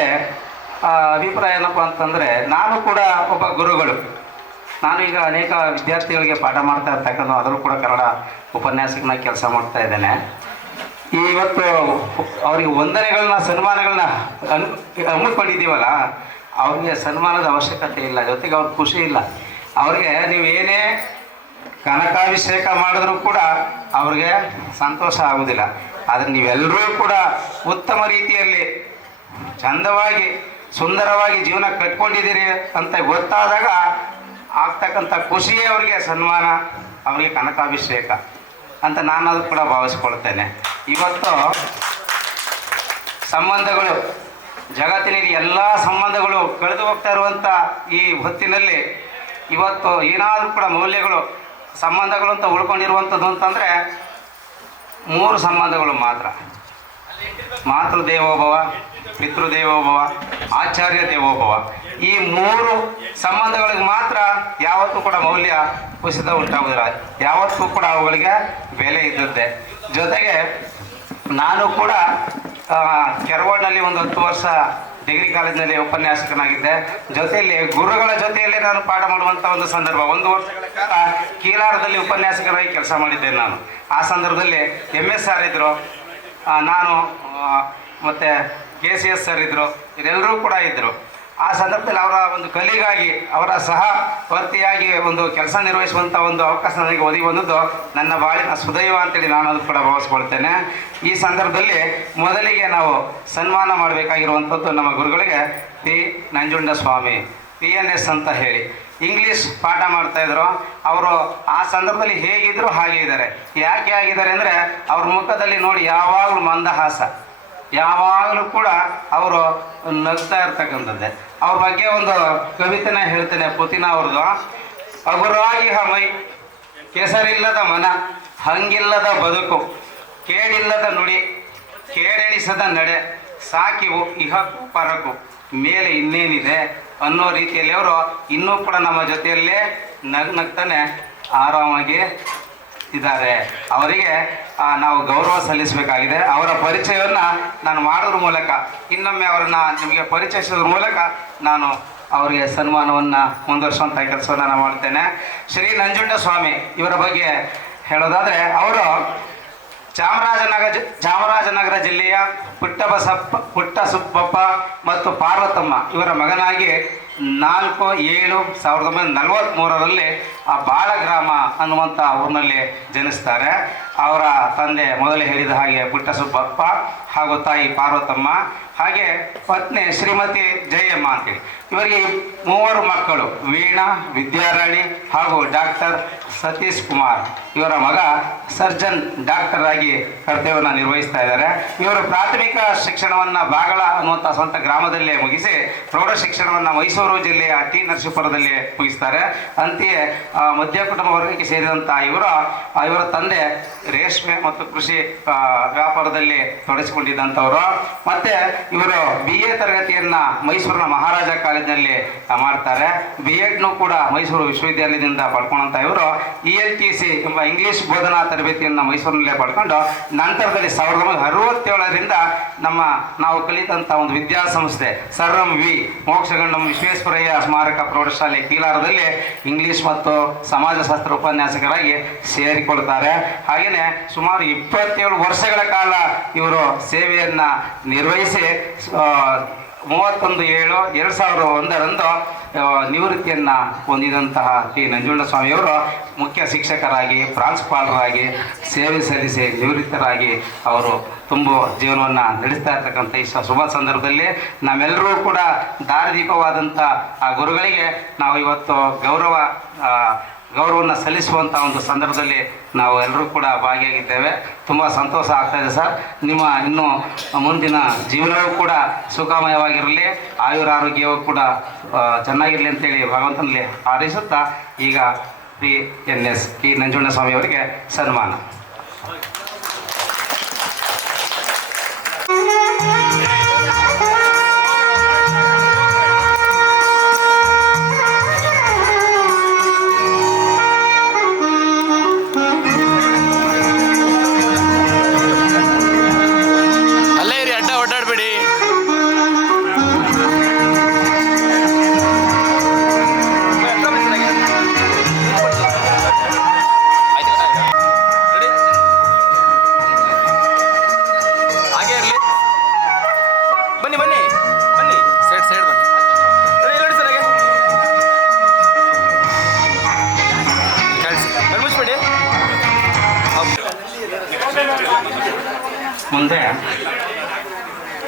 ಅಭಿಪ್ರಾಯ ಏನಪ್ಪ ಅಂತಂದರೆ, ನಾನು ಕೂಡ ಒಬ್ಬ ಗುರುಗಳು. ನಾನು ಈಗ ಅನೇಕ ವಿದ್ಯಾರ್ಥಿಗಳಿಗೆ ಪಾಠ ಮಾಡ್ತಾ ಇರ್ತಕ್ಕಂಥ, ಅದರಲ್ಲೂ ಕೂಡ ಕನ್ನಡ ಉಪನ್ಯಾಸಕನಾಗಿ ಕೆಲಸ ಮಾಡ್ತಾ ಇದ್ದೇನೆ. ಇವತ್ತು ಅವರಿಗೆ ವಂದನೆಗಳನ್ನ, ಸನ್ಮಾನಗಳನ್ನ ಹಮ್ಮಿಕೊಂಡಿದ್ದೀವಲ್ಲ, ಅವ್ರಿಗೆ ಸನ್ಮಾನದ ಅವಶ್ಯಕತೆ ಇಲ್ಲ, ಜೊತೆಗೆ ಅವ್ರಿಗೆ ಖುಷಿ ಇಲ್ಲ. ಅವ್ರಿಗೆ ನೀವು ಏನೇ ಕನಕಾಭಿಷೇಕ ಮಾಡಿದ್ರೂ ಕೂಡ ಅವ್ರಿಗೆ ಸಂತೋಷ ಆಗೋದಿಲ್ಲ. ಆದರೆ ನೀವೆಲ್ಲರೂ ಕೂಡ ಉತ್ತಮ ರೀತಿಯಲ್ಲಿ ಚಂದವಾಗಿ ಸುಂದರವಾಗಿ ಜೀವನ ಕಟ್ಕೊಂಡಿದ್ದೀರಿ ಅಂತ ಗೊತ್ತಾದಾಗ ಆಗ್ತಕ್ಕಂಥ ಖುಷಿಯೇ ಅವರಿಗೆ ಸನ್ಮಾನ, ಅವರಿಗೆ ಕನಕಾಭಿಷೇಕ ಅಂತ ನಾನು ಅದು ಕೂಡ ಭಾವಿಸ್ಕೊಳ್ತೇನೆ. ಇವತ್ತು ಸಂಬಂಧಗಳು, ಜಗತ್ತಿನಲ್ಲಿ ಎಲ್ಲ ಸಂಬಂಧಗಳು ಕಳೆದು ಹೋಗ್ತಾ ಇರುವಂಥ ಈ ಹೊತ್ತಿನಲ್ಲಿ ಇವತ್ತು ಏನಾದರೂ ಕೂಡ ಮೌಲ್ಯಗಳು, ಸಂಬಂಧಗಳು ಅಂತ ಉಳ್ಕೊಂಡಿರುವಂಥದ್ದು ಅಂತಂದರೆ 3 ಸಂಬಂಧಗಳು ಮಾತ್ರ. ಮಾತೃದೇವೋಭವ, ಪಿತೃದೇವೋಭವ, ಆಚಾರ್ಯ ದೇವೋಭವ. ಈ 3 ಸಂಬಂಧಗಳಿಗೆ ಮಾತ್ರ ಯಾವತ್ತೂ ಕೂಡ ಮೌಲ್ಯ ಕುಸಿತ ಉಂಟಾಗುವುದಿಲ್ಲ, ಯಾವತ್ತೂ ಕೂಡ ಅವುಗಳಿಗೆ ಬೆಲೆ ಇದ್ದದ್ದೇ. ಜೊತೆಗೆ ನಾನು ಕೂಡ ಕೆರಗೋಡಿನಲ್ಲಿ ಒಂದು 10 ವರ್ಷ ಡಿಗ್ರಿ ಕಾಲೇಜಿನಲ್ಲಿ ಉಪನ್ಯಾಸಕನಾಗಿದ್ದೆ. ಜೊತೆಯಲ್ಲಿ ಗುರುಗಳ ಜೊತೆಯಲ್ಲಿ ನಾನು ಪಾಠ ಮಾಡುವಂಥ ಒಂದು ಸಂದರ್ಭ, 1 ವರ್ಷಗಳ ಕಾಲ ಕೀಲಾರದಲ್ಲಿ ಉಪನ್ಯಾಸಕರಾಗಿ ಕೆಲಸ ಮಾಡಿದ್ದೇನೆ ನಾನು. ಆ ಸಂದರ್ಭದಲ್ಲಿ MS ಸರ್ ಇದ್ದರು, ನಾನು ಮತ್ತು KCS ಸರ್ ಇದ್ದರು, ಇವರೆಲ್ಲರೂ ಕೂಡ ಇದ್ದರು. ಆ ಸಂದರ್ಭದಲ್ಲಿ ಅವರ ಒಂದು ಕಲಿಗಾಗಿ, ಅವರ ಸಹವರ್ತಿಯಾಗಿ ಒಂದು ಕೆಲಸ ನಿರ್ವಹಿಸುವಂಥ ಒಂದು ಅವಕಾಶ ನನಗೆ ಒದಗಿ ಬಂದದ್ದು ನನ್ನ ಬಾಳಿನ ಸುದೈವ ಅಂತೇಳಿ ನಾನು ಅದು ಕೂಡ ಭಾವಿಸ್ಕೊಳ್ತೇನೆ. ಈ ಸಂದರ್ಭದಲ್ಲಿ ಮೊದಲಿಗೆ ನಾವು ಸನ್ಮಾನ ಮಾಡಬೇಕಾಗಿರುವಂಥದ್ದು ನಮ್ಮ ಗುರುಗಳಿಗೆ ಪಿ ನಂಜುಂಡಸ್ವಾಮಿ, PNS ಅಂತ ಹೇಳಿ ಇಂಗ್ಲೀಷ್ ಪಾಠ ಮಾಡ್ತಾಯಿದ್ರು. ಅವರು ಆ ಸಂದರ್ಭದಲ್ಲಿ ಹೇಗಿದ್ದರು ಹಾಗೆ ಇದ್ದಾರೆ. ಯಾಕೆ ಆಗಿದ್ದಾರೆ ಅಂದರೆ ಅವ್ರ ಮುಖದಲ್ಲಿ ನೋಡಿ ಯಾವಾಗಲೂ ಮಂದಹಾಸ, ಯಾವಾಗಲೂ ಕೂಡ ಅವರು ನಗ್ತಾ ಇರ್ತಕ್ಕಂಥದ್ದೇ. ಅವ್ರ ಬಗ್ಗೆ ಒಂದು ಕವಿತೆನ ಹೇಳ್ತೇನೆ, ಪುತಿನ ಅವ್ರದ್ದು. ಹಗುರಾಗಿ ಮೈ, ಕೆಸರಿಲ್ಲದ ಮನ, ಹಂಗಿಲ್ಲದ ಬದುಕು, ಕೇಳಿಲ್ಲದ ನುಡಿ, ಕೇಳೆಣಿಸದ ನಡೆ, ಸಾಕಿವು ಇಹಕ್ಕೂ ಪರಕು, ಮೇಲೆ ಇನ್ನೇನಿದೆ ಅನ್ನೋ ರೀತಿಯಲ್ಲಿ ಅವರು ಇನ್ನೂ ಕೂಡ ನಮ್ಮ ಜೊತೆಯಲ್ಲೇ ನಗ್ತಾನೆ ಆರಾಮಾಗಿ ಇದ್ದಾರೆ. ಅವರಿಗೆ ನಾವು ಗೌರವ ಸಲ್ಲಿಸಬೇಕಾಗಿದೆ. ಅವರ ಪರಿಚಯವನ್ನು ನಾನು ಮಾಡೋದ್ರ ಮೂಲಕ, ಇನ್ನೊಮ್ಮೆ ಅವರನ್ನು ನಿಮಗೆ ಪರಿಚಯಿಸೋದ್ರ ಮೂಲಕ ನಾನು ಅವರಿಗೆ ಸನ್ಮಾನವನ್ನು ಮುಂದುವರಿಸುವಂಥ ಕೆಲಸವನ್ನು ನಾನು ಮಾಡ್ತೇನೆ. ಶ್ರೀ ಇವರ ಬಗ್ಗೆ ಹೇಳೋದಾದರೆ, ಅವರು ಚಾಮರಾಜನಗರ ಜಿಲ್ಲೆಯ ಪುಟ್ಟಸುಬ್ಬಪ್ಪ ಮತ್ತು ಪಾರ್ವತಮ್ಮ ಇವರ ಮಗನಾಗಿ 4/7/1943 ಆ ಬಾಳಗ್ರಾಮ ಅನ್ನುವಂಥ ಊರಿನಲ್ಲಿ ಜನಿಸ್ತಾರೆ. ಅವರ ತಂದೆ ಮೊದಲೇ ಹೇಳಿದ ಹಾಗೆ ಪುಟ್ಟಸುಬ್ಬಪ್ಪ ಹಾಗೂ ತಾಯಿ ಪಾರ್ವತಮ್ಮ, ಹಾಗೆ ಪತ್ನಿ ಶ್ರೀಮತಿ ಜಯಮ್ಮ ಅಂತೇಳಿ. ಇವರಿಗೆ 3 ಮಕ್ಕಳು, ವೀಣಾ, ವಿದ್ಯಾರಾಣಿ ಹಾಗೂ ಡಾಕ್ಟರ್ ಸತೀಶ್ ಕುಮಾರ್. ಇವರ ಮಗ ಸರ್ಜನ್ ಡಾಕ್ಟರ್ ಆಗಿ ಕರ್ತವ್ಯವನ್ನು ನಿರ್ವಹಿಸ್ತಾ ಇದ್ದಾರೆ. ಇವರು ಪ್ರಾಥಮಿಕ ಶಿಕ್ಷಣವನ್ನು ಬಾಗಳ ಅನ್ನುವಂಥ ಸ್ವಂತ ಗ್ರಾಮದಲ್ಲೇ ಮುಗಿಸಿ ಪ್ರೌಢ ಶಿಕ್ಷಣವನ್ನು ಮೈಸೂರು ಜಿಲ್ಲೆಯ ಟಿ ನರಸೀಪುರದಲ್ಲಿ ಮುಗಿಸ್ತಾರೆ. ಅಂತೆಯೇ ಮಧ್ಯ ಕುಟುಂಬ ವರ್ಗಕ್ಕೆ ಸೇರಿದಂಥ ಇವರ ತಂದೆ ರೇಷ್ಮೆ ಮತ್ತು ಕೃಷಿ ವ್ಯಾಪಾರದಲ್ಲಿ ತೊಡಗಿಸಿಕೊಂಡಿದ್ದಂಥವರು. ಮತ್ತು ಇವರು BA ತರಗತಿಯನ್ನು ಮೈಸೂರಿನ ಮಹಾರಾಜ ಕಾಲೇಜಿನಲ್ಲಿ ಮಾಡ್ತಾರೆ. B.Edನೂ ಕೂಡ ಮೈಸೂರು ವಿಶ್ವವಿದ್ಯಾಲಯದಿಂದ ಪಡ್ಕೊಂಡಂಥ ಇವರು ELTC ಎಂಬ ಇಂಗ್ಲೀಷ್ ಬೋಧನಾ ತರಬೇತಿಯನ್ನು ಮೈಸೂರಿನಲ್ಲೇ ಪಡ್ಕೊಂಡು ನಂತರದಲ್ಲಿ 1967ರಿಂದ ನಾವು ಕಲಿತಂಥ ಒಂದು ವಿದ್ಯಾಸಂಸ್ಥೆ ಸರ್ ವಿ ಮೋಕ್ಷಗಂಡಂ ವಿಶ್ವೇಶ್ವರಯ್ಯ ಸ್ಮಾರಕ ಪ್ರೌಢಶಾಲೆ ಕೀಲಾರದಲ್ಲಿ ಇಂಗ್ಲೀಷ್ ಮತ್ತು ಸಮಾಜಶಾಸ್ತ್ರ ಉಪನ್ಯಾಸಕರಾಗಿ ಸೇರಿಕೊಳ್ತಾರೆ. ಹಾಗೆಯೇ ಸುಮಾರು 27 ವರ್ಷಗಳ ಕಾಲ ಇವರು ಸೇವೆಯನ್ನು ನಿರ್ವಹಿಸಿ 31/7/2001 ನಿವೃತ್ತಿಯನ್ನು ಹೊಂದಿದಂತಹ ಟಿ ನಂಜುಂಡಸ್ವಾಮಿಯವರು ಮುಖ್ಯ ಶಿಕ್ಷಕರಾಗಿ, ಪ್ರಾಂಶುಪಾಲರಾಗಿ ಸೇವೆ ಸಲ್ಲಿಸಿ ನಿವೃತ್ತರಾಗಿ ಅವರು ತುಂಬ ಜೀವನವನ್ನು ನಡೆಸ್ತಾ ಇರ್ತಕ್ಕಂಥ ಈ ಶುಭ ಸಂದರ್ಭದಲ್ಲಿ ನಮ್ಮೆಲ್ಲರೂ ಕೂಡ ದಾರಿದೀಪವಾದಂಥ ಆ ಗುರುಗಳಿಗೆ ನಾವು ಇವತ್ತು ಗೌರವವನ್ನು ಸಲ್ಲಿಸುವಂಥ ಒಂದು ಸಂದರ್ಭದಲ್ಲಿ ನಾವು ಎಲ್ಲರೂ ಕೂಡ ಭಾಗಿಯಾಗಿದ್ದೇವೆ. ತುಂಬ ಸಂತೋಷ ಆಗ್ತಾಯಿದೆ ಸರ್. ನಿಮ್ಮ ಇನ್ನೂ ಮುಂದಿನ ಜೀವನವೂ ಕೂಡ ಸುಖಮಯವಾಗಿರಲಿ, ಆಯುರಾರೋಗ್ಯವೂ ಕೂಡ ಚೆನ್ನಾಗಿರಲಿ ಅಂತೇಳಿ ಭಗವಂತನಲ್ಲಿ ಹಾರೈಸುತ್ತಾ ಈಗ PNS ಟಿ ನಂಜುಂಡಸ್ವಾಮಿ ಅವರಿಗೆ ಸನ್ಮಾನ.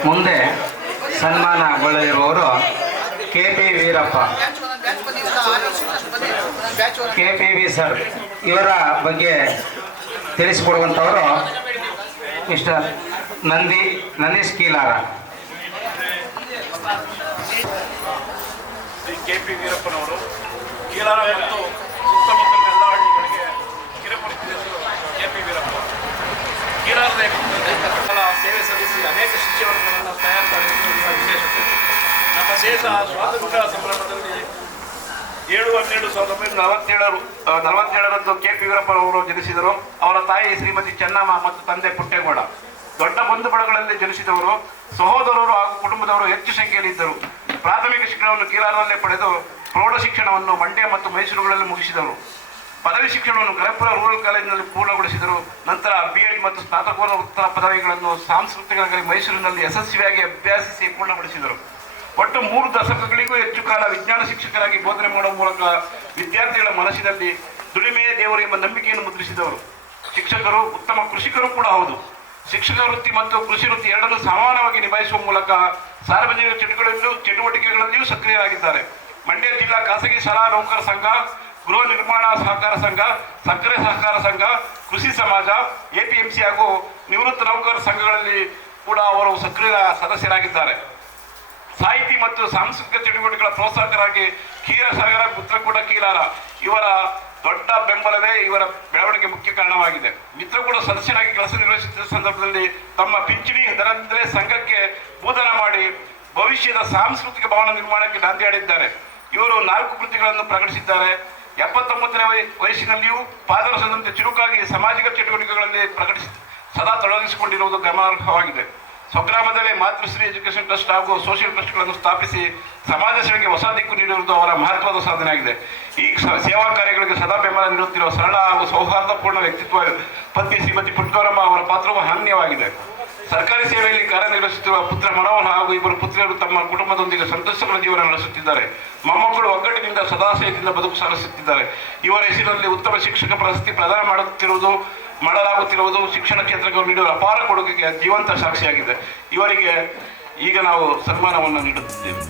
ಮುಂದೆ ಸನ್ಮಾನಗೊಳ್ಳಲಿರುವವರು KP ವೀರಪ್ಪ, KPV ಸರ್. ಇವರ ಬಗ್ಗೆ ತಿಳಿಸಿಕೊಡುವಂಥವರು ಮಿಸ್ಟರ್ ನಂದೀಶ್ ಕೀಲಾರ. ಶ್ರೀ KP ವೀರಪ್ಪನವರು ಕೀಲಾರ ಮತ್ತು ಸುತ್ತಮುತ್ತಲಿನ ಎಲ್ಲ ಹಳ್ಳಿಗಳಿಗೆ ಕಿರುಪರಿಚಿದರು. KP ವೀರಪ್ಪ ಕೀಲಾರದ ಸೇವೆ ಸಲ್ಲಿಸಿ ಅನೇಕ ಶಿಷ್ಯವರ್ಗಗಳನ್ನು ತಯಾರು ಮಾಡಿದ್ದು ವಿಶೇಷತೆ. ನಮ್ಮ ದೇಶ ಸ್ವಾತಂತ್ರ್ಯ ಸಂಭ್ರಮದಲ್ಲಿ 7/12/1947 KP ವೀರಪ್ಪನವರು ಜನಿಸಿದರು. ಅವರ ತಾಯಿ ಶ್ರೀಮತಿ ಚೆನ್ನಮ್ಮ ಮತ್ತು ತಂದೆ ಪುಟ್ಟೇಗೌಡ. ದೊಡ್ಡ ಬಂಧು ಬಳಗಗಳಲ್ಲಿ ಜನಿಸಿದವರು. ಸಹೋದರರು ಹಾಗೂ ಕುಟುಂಬದವರು ಹೆಚ್ಚು ಸಂಖ್ಯೆಯಲ್ಲಿ ಇದ್ದರು. ಪ್ರಾಥಮಿಕ ಶಿಕ್ಷಣವನ್ನು ಕೀಲಾರದಲ್ಲೇ ಪಡೆದು ಪ್ರೌಢ ಶಿಕ್ಷಣವನ್ನು ಮಂಡ್ಯ ಮತ್ತು ಮೈಸೂರುಗಳಲ್ಲಿ ಮುಗಿಸಿದರು. ಪದವಿ ಶಿಕ್ಷಣವನ್ನು ಕಲಪುರ ರೂರಲ್ ಕಾಲೇಜಿನಲ್ಲಿ ಪೂರ್ಣಗೊಳಿಸಿದರು. ನಂತರ B.Ed ಮತ್ತು ಸ್ನಾತಕೋತ್ತರ ಪದವಿಗಳನ್ನು ಸಾಂಸ್ಕೃತಿಕ ಮೈಸೂರಿನಲ್ಲಿ ಯಶಸ್ವಿಯಾಗಿ ಅಭ್ಯಾಸಿಸಿ ಪೂರ್ಣಗೊಳಿಸಿದರು. ಒಟ್ಟು 3 ದಶಕಗಳಿಗೂ ಹೆಚ್ಚು ಕಾಲ ವಿಜ್ಞಾನ ಶಿಕ್ಷಕರಾಗಿ ಬೋಧನೆ ಮಾಡುವ ಮೂಲಕ ವಿದ್ಯಾರ್ಥಿಗಳ ಮನಸ್ಸಿನಲ್ಲಿ ದುಡಿಮೆಯೇ ದೇವರು ಎಂಬ ನಂಬಿಕೆಯನ್ನು ಮುದ್ರಿಸಿದವರು. ಶಿಕ್ಷಕರು ಉತ್ತಮ ಕೃಷಿಕರು ಕೂಡ ಹೌದು. ಶಿಕ್ಷಕ ವೃತ್ತಿ ಮತ್ತು ಕೃಷಿ ವೃತ್ತಿ ಎರಡನ್ನೂ ಸಮಾನವಾಗಿ ನಿಭಾಯಿಸುವ ಮೂಲಕ ಸಾರ್ವಜನಿಕ ಚಟುವಟಿಕೆಗಳಲ್ಲಿಯೂ ಸಕ್ರಿಯರಾಗಿದ್ದಾರೆ. ಮಂಡ್ಯ ಜಿಲ್ಲಾ ಖಾಸಗಿ ಶಾಲಾ ನೌಕರ ಸಂಘ, ಗೃಹ ನಿರ್ಮಾಣ ಸಹಕಾರ ಸಂಘ, ಸಕ್ಕರೆ ಸಹಕಾರ ಸಂಘ, ಕೃಷಿ ಸಮಾಜ, APMC ಹಾಗೂ ನಿವೃತ್ತ ನೌಕರ ಸಂಘಗಳಲ್ಲಿ ಕೂಡ ಅವರು ಸಕ್ರಿಯ ಸದಸ್ಯರಾಗಿದ್ದಾರೆ. ಸಾಹಿತಿ ಮತ್ತು ಸಾಂಸ್ಕೃತಿಕ ಚಟುವಟಿಕೆಗಳ ಪ್ರೋತ್ಸಾಹಕರಾಗಿ ಕ್ಷೀರಸಾಗರ ಮಿತ್ರಕೂಟ ಕೀಲಾರ ಇವರ ದೊಡ್ಡ ಬೆಂಬಲವೇ ಇವರ ಬೆಳವಣಿಗೆ ಮುಖ್ಯ ಕಾರಣವಾಗಿದೆ. ಮಿತ್ರಕೂಟ ಸದಸ್ಯರಾಗಿ ಕೆಲಸ ನಿರ್ವಹಿಸುತ್ತಿದ್ದ ಸಂದರ್ಭದಲ್ಲಿ ತಮ್ಮ ಪಿಂಚಣಿ ದರದಿಂದಲೇ ಸಂಘಕ್ಕೆ ಬೋಧನೆ ಮಾಡಿ ಭವಿಷ್ಯದ ಸಾಂಸ್ಕೃತಿಕ ಭವನ ನಿರ್ಮಾಣಕ್ಕೆ ನಾಂದಿಯಾಡಿದ್ದಾರೆ. ಇವರು 4 ಕೃತಿಗಳನ್ನು ಪ್ರಕಟಿಸಿದ್ದಾರೆ. 79ನೇ ವಯಸ್ಸಿನಲ್ಲಿಯೂ ಪಾದರಸದಂತೆ ಚುರುಕಾಗಿ ಸಾಮಾಜಿಕ ಚಟುವಟಿಕೆಗಳಲ್ಲಿ ಸದಾ ತೊಡಗಿಸಿಕೊಂಡಿರುವುದು ಗಮನಾರ್ಹವಾಗಿದೆ. ಸ್ವಗ್ರಾಮದಲ್ಲೇ ಮಾತೃಶ್ರೀ ಎಜುಕೇಷನ್ ಟ್ರಸ್ಟ್ ಹಾಗೂ ಸೋಷಿಯಲ್ ಟ್ರಸ್ಟ್ಗಳನ್ನು ಸ್ಥಾಪಿಸಿ ಸಮಾಜ ಸೇವೆಗೆ ಹೊಸ ದಿಕ್ಕು ನೀಡಿರುವುದು ಅವರ ಮಹತ್ವದ ಸಾಧನೆಯಾಗಿದೆ. ಈ ಸೇವಾ ಕಾರ್ಯಗಳಿಗೆ ಸದಾ ಬೆಂಬಲ ನೀಡುತ್ತಿರುವ ಸರಳ ಹಾಗೂ ಸೌಹಾರ್ದಪೂರ್ಣ ವ್ಯಕ್ತಿತ್ವ ಪತ್ನಿ ಶ್ರೀಮತಿ ಪುಟ್ಗೌರಮ್ಮ ಅವರ ಪಾತ್ರವು ಅನನ್ಯವಾಗಿದೆ. ಸರ್ಕಾರಿ ಸೇವೆಯಲ್ಲಿ ಕಾರ್ಯನಿರ್ವಹಿಸುತ್ತಿರುವ ಪುತ್ರ ಮನೋಹರ್ ಹಾಗೂ ಇಬ್ಬರು ಪುತ್ರಿಯರು ತಮ್ಮ ಕುಟುಂಬದೊಂದಿಗೆ ಸಂತೋಷಕರ ಜೀವನ ನಡೆಸುತ್ತಿದ್ದಾರೆ. ಮೊಮ್ಮಕ್ಕಳು ಒಗ್ಗಟ್ಟಿನಿಂದ ಸದಾಶಯದಿಂದ ಬದುಕು ಸಾಗಿಸುತ್ತಿದ್ದಾರೆ. ಇವರ ಹೆಸರಿನಲ್ಲಿ ಉತ್ತಮ ಶಿಕ್ಷಕ ಪ್ರಶಸ್ತಿ ಪ್ರದಾನ ಮಾಡಲಾಗುತ್ತಿರುವುದು ಶಿಕ್ಷಣ ಕ್ಷೇತ್ರಕ್ಕೆ ನೀಡುವ ಅಪಾರ ಕೊಡುಗೆಗೆ ಜೀವಂತ ಸಾಕ್ಷಿಯಾಗಿದೆ. ಇವರಿಗೆ ಈಗ ನಾವು ಸನ್ಮಾನವನ್ನು ನೀಡುತ್ತಿದ್ದೇವೆ.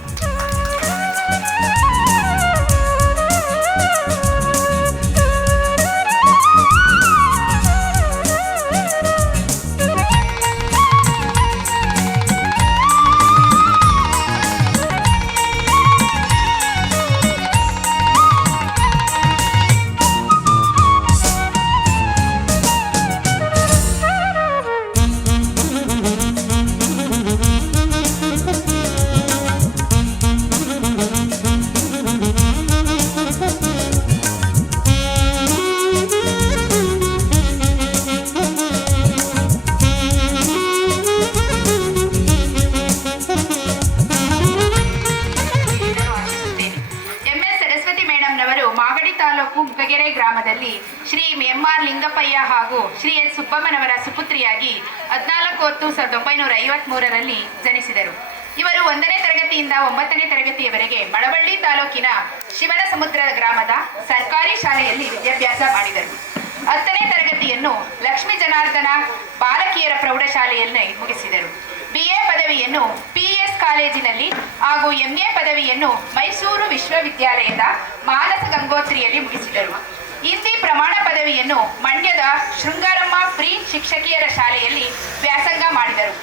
ಗ್ರಾಮದಲ್ಲಿ ಶ್ರೀ M.R. ಲಿಂಗಪ್ಪಯ್ಯ ಹಾಗೂ ಶ್ರೀ H. ಸುಬ್ಬಮ್ಮನವರ ಸುಪುತ್ರಿಯಾಗಿ 14/10/1953ರಲ್ಲಿ ಜನಿಸಿದರು. ಇವರು 1ನೇ ತರಗತಿಯಿಂದ 9ನೇ ತರಗತಿಯವರೆಗೆ ಮಳವಳ್ಳಿ ತಾಲೂಕಿನ ಶಿವನಸಮುದ್ರ ಗ್ರಾಮದ ಸರ್ಕಾರಿ ಶಾಲೆಯಲ್ಲಿ ವಿದ್ಯಾಭ್ಯಾಸ ಮಾಡಿದರು. 10ನೇ ತರಗತಿಯನ್ನು ಲಕ್ಷ್ಮೀ ಜನಾರ್ದನ ಬಾಲಕಿಯರ ಪ್ರೌಢಶಾಲೆಯಲ್ಲಿ ಮುಗಿಸಿದರು. BA ಪದವಿಯನ್ನು PS ಕಾಲೇಜಿನಲ್ಲಿ ಹಾಗೂ MA ಪದವಿಯನ್ನು ಮೈಸೂರು ವಿಶ್ವವಿದ್ಯಾಲಯದ ಮಾನಸ ಗಂಗೋತ್ರಿಯಲ್ಲಿ ಮುಗಿಸಿದರು. ಹಿಂದಿ ಪ್ರಮಾಣ ಪದವಿಯನ್ನು ಮಂಡ್ಯದ ಶೃಂಗಾರಮ್ಮ ಪ್ರೀ ಶಿಕ್ಷಕಿಯರ ಶಾಲೆಯಲ್ಲಿ ವ್ಯಾಸಂಗ ಮಾಡಿದರು.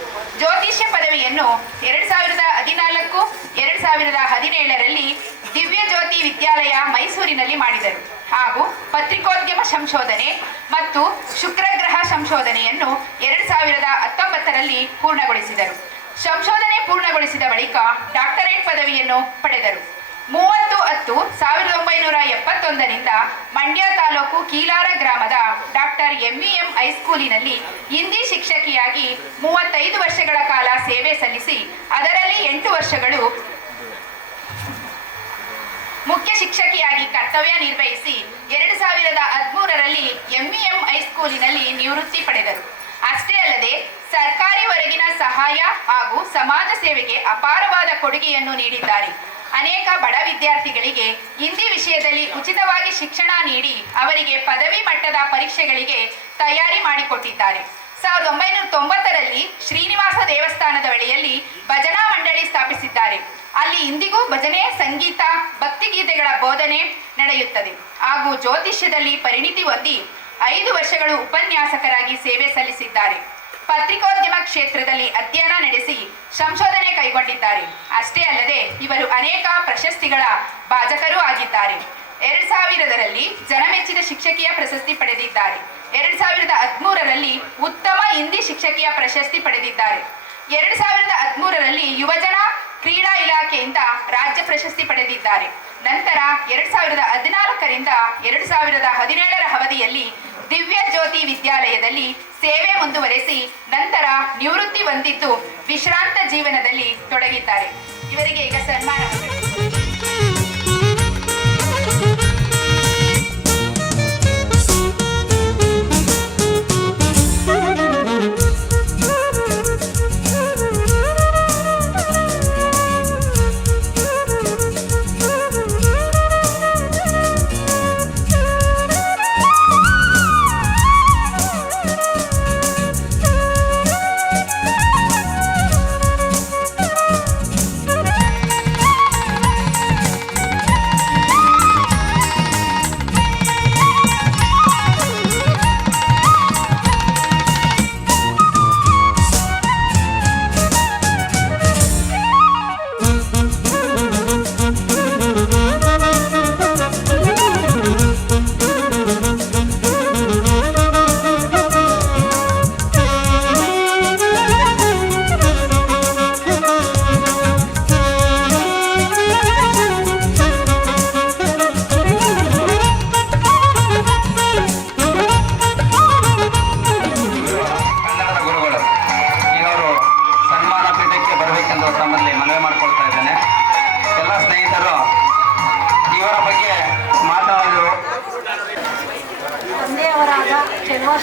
ಜ್ಯೋತಿಷ್ಯ ಪದವಿಯನ್ನು 2014-2017ರಲ್ಲಿ ದಿವ್ಯ ಜ್ಯೋತಿ ವಿದ್ಯಾಲಯ ಮೈಸೂರಿನಲ್ಲಿ ಮಾಡಿದರು ಹಾಗೂ ಪತ್ರಿಕೋದ್ಯಮ ಸಂಶೋಧನೆ ಮತ್ತು ಶುಕ್ರಗ್ರಹ ಸಂಶೋಧನೆಯನ್ನು 2019ರಲ್ಲಿ ಪೂರ್ಣಗೊಳಿಸಿದರು. ಸಂಶೋಧನೆ ಪೂರ್ಣಗೊಳಿಸಿದ ಬಳಿಕ ಡಾಕ್ಟರೇಟ್ ಪದವಿಯನ್ನು ಪಡೆದರು. 30/10/1971ರಿಂದ ಮಂಡ್ಯ ತಾಲೂಕು ಕೀಲಾರ ಗ್ರಾಮದ ಡಾಕ್ಟರ್ MEM ಹೈಸ್ಕೂಲಿನಲ್ಲಿ ಹಿಂದಿ ಶಿಕ್ಷಕಿಯಾಗಿ 35 ವರ್ಷಗಳ ಕಾಲ ಸೇವೆ ಸಲ್ಲಿಸಿ ಅದರಲ್ಲಿ 8 ವರ್ಷಗಳು ಮುಖ್ಯ ಶಿಕ್ಷಕಿಯಾಗಿ ಕರ್ತವ್ಯ ನಿರ್ವಹಿಸಿ 2013ರಲ್ಲಿ MEM ಹೈಸ್ಕೂಲಿನಲ್ಲಿ ನಿವೃತ್ತಿ ಪಡೆದರು. ಅಷ್ಟೇ ಅಲ್ಲದೆ ಸರ್ಕಾರಿ ಹೊರಗಿನ ಸಹಾಯ ಹಾಗೂ ಸಮಾಜ ಸೇವೆಗೆ ಅಪಾರವಾದ ಕೊಡುಗೆಯನ್ನು ನೀಡಿದ್ದಾರೆ. ಅನೇಕ ಬಡ ವಿದ್ಯಾರ್ಥಿಗಳಿಗೆ ಹಿಂದಿ ವಿಷಯದಲ್ಲಿ ಉಚಿತವಾಗಿ ಶಿಕ್ಷಣ ನೀಡಿ ಅವರಿಗೆ ಪದವಿ ಮಟ್ಟದ ಪರೀಕ್ಷೆಗಳಿಗೆ ತಯಾರಿ ಮಾಡಿಕೊಟ್ಟಿದ್ದಾರೆ. 1990ರಲ್ಲಿ ಶ್ರೀನಿವಾಸ ದೇವಸ್ಥಾನದ ಬಳಿಯಲ್ಲಿ ಭಜನಾ ಮಂಡಳಿ ಸ್ಥಾಪಿಸಿದ್ದಾರೆ. ಅಲ್ಲಿ ಇಂದಿಗೂ ಭಜನೆ, ಸಂಗೀತ, ಭಕ್ತಿಗೀತೆಗಳ ಬೋಧನೆ ನಡೆಯುತ್ತದೆ ಹಾಗೂ ಜ್ಯೋತಿಷ್ಯದಲ್ಲಿ ಪರಿಣಿತಿ ಹೊಂದಿ 5 ವರ್ಷಗಳು ಉಪನ್ಯಾಸಕರಾಗಿ ಸೇವೆ ಸಲ್ಲಿಸಿದ್ದಾರೆ. ಪತ್ರಿಕೋದ್ಯಮ ಕ್ಷೇತ್ರದಲ್ಲಿ ಅಧ್ಯಯನ ನಡೆಸಿ ಸಂಶೋಧನೆ ಕೈಗೊಂಡಿದ್ದಾರೆ. ಅಷ್ಟೇ ಅಲ್ಲದೆ ಇವರು ಅನೇಕ ಪ್ರಶಸ್ತಿಗಳ ಭಾಜಕರೂ ಆಗಿದ್ದಾರೆ. 2000ರಲ್ಲಿ ಜನಮೆಚ್ಚಿನ ಶಿಕ್ಷಕಿಯ ಪ್ರಶಸ್ತಿ ಪಡೆದಿದ್ದಾರೆ. 2013ರಲ್ಲಿ ಉತ್ತಮ ಹಿಂದಿ ಶಿಕ್ಷಕಿಯ ಪ್ರಶಸ್ತಿ ಪಡೆದಿದ್ದಾರೆ. 2013ರಲ್ಲಿ ಯುವಜನ ಕ್ರೀಡಾ ಇಲಾಖೆಯಿಂದ ರಾಜ್ಯ ಪ್ರಶಸ್ತಿ ಪಡೆದಿದ್ದಾರೆ. ನಂತರ 2014ರಿಂದ 2017ರ ಅವಧಿಯಲ್ಲಿ ದಿವ್ಯ ಜ್ಯೋತಿ ವಿದ್ಯಾಲಯದಲ್ಲಿ ಸೇವೆ ಮುಂದುವರೆಸಿ ನಂತರ ನಿವೃತ್ತಿ ಹೊಂದಿದ್ದು ವಿಶ್ರಾಂತ ಜೀವನದಲ್ಲಿ ತೊಡಗಿದ್ದಾರೆ. ಇವರಿಗೆ ಈಗ ಸನ್ಮಾನವಾಗಿದೆ.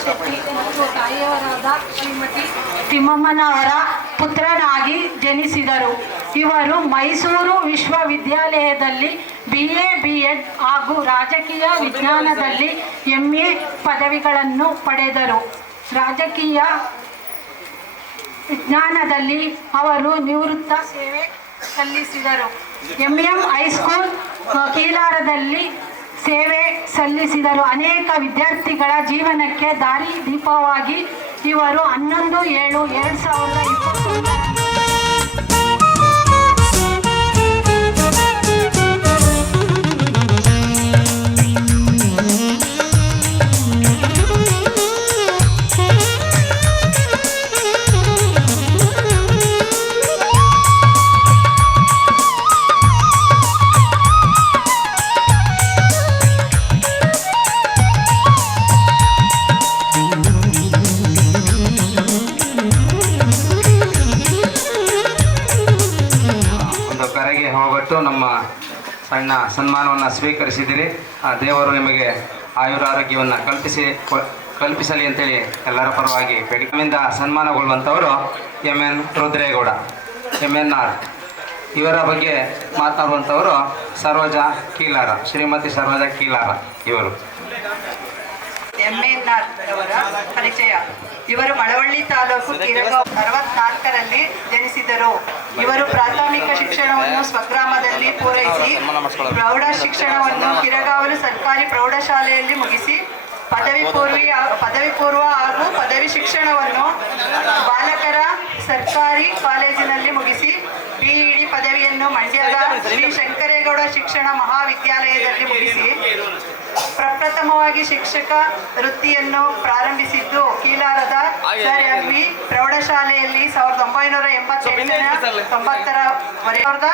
ಶೆಟ್ಟಿ ಮತ್ತು ತಾಯಿಯವರಾದ ಶ್ರೀಮತಿ ತಿಮ್ಮಮ್ಮನವರ ಪುತ್ರನಾಗಿ ಜನಿಸಿದರು. ಇವರು ಮೈಸೂರು ವಿಶ್ವವಿದ್ಯಾಲಯದಲ್ಲಿ BA B.Ed ಹಾಗೂ ರಾಜಕೀಯ ವಿಜ್ಞಾನದಲ್ಲಿ MA ಪದವಿಗಳನ್ನು ಪಡೆದರು. ರಾಜಕೀಯ ವಿಜ್ಞಾನದಲ್ಲಿ ಅವರು ನಿವೃತ್ತ ಸೇವೆ ಸಲ್ಲಿಸಿದರು. MM ಹೈಸ್ಕೂಲ್ ಕೀಲಾರದಲ್ಲಿ ಸೇವೆ ಸಲ್ಲಿಸಿದರು. ಅನೇಕ ವಿದ್ಯಾರ್ಥಿಗಳ ಜೀವನಕ್ಕೆ ದಾರಿ ದೀಪವಾಗಿ ಇವರು 11/7/2021 ನಮ್ಮ ಸಣ್ಣ ಸನ್ಮಾನವನ್ನು ಸ್ವೀಕರಿಸಿದಿರಿ. ಆ ದೇವರು ನಿಮಗೆ ಆಯುರಾರೋಗ್ಯವನ್ನು ಕಲ್ಪಿಸಲಿ ಅಂತೇಳಿ ಎಲ್ಲರ ಪರವಾಗಿ ಬೆಳಗಿನಿಂದ ಸನ್ಮಾನಗೊಳ್ಳುವಂಥವರು MN ರುದ್ರೇಗೌಡ MNR. ಇವರ ಬಗ್ಗೆ ಮಾತನಾಡುವಂಥವರು ಸರೋಜಾ ಕೀಲಾರ, ಶ್ರೀಮತಿ ಸರೋಜಾ ಕೀಲಾರ. ಇವರು MNR ಅವರ ಪರಿಚಯ. ಇವರು ಮಳವಳ್ಳಿ ತಾಲೂಕು ಕಿರಗಾಂವ್ 64ರಲ್ಲಿ ಜನಿಸಿದರು. ಇವರು ಪ್ರಾಥಮಿಕ ಶಿಕ್ಷಣವನ್ನು ಸ್ವಗ್ರಾಮದಲ್ಲಿ ಪೂರೈಸಿ ಪ್ರೌಢ ಶಿಕ್ಷಣವನ್ನು ಕಿರಗಾವಲು ಸರ್ಕಾರಿ ಪ್ರೌಢಶಾಲೆಯಲ್ಲಿ ಮುಗಿಸಿ ಪದವಿ ಪೂರ್ವ ಹಾಗೂ ಪದವಿ ಶಿಕ್ಷಣವನ್ನು ಬಾಲಕರ ಸರ್ಕಾರಿ ಕಾಲೇಜಿನಲ್ಲಿ ಮುಗಿಸಿ BEd ಪದವಿಯನ್ನು ಮಂಡ್ಯದ ಶ್ರೀ ಶಂಕರೇಗೌಡ ಶಿಕ್ಷಣ ಮಹಾವಿದ್ಯಾಲಯದಲ್ಲಿ ಮುಗಿಸಿ ಪ್ರಪ್ರಥಮವಾಗಿ ಶಿಕ್ಷಕ ವೃತ್ತಿಯನ್ನು ಪ್ರಾರಂಭಿಸಿದ್ದು ಕೀಲಾರದ ಸರ್ MV ಪ್ರೌಢಶಾಲೆಯಲ್ಲಿ 1989-90ವರೆಗೆ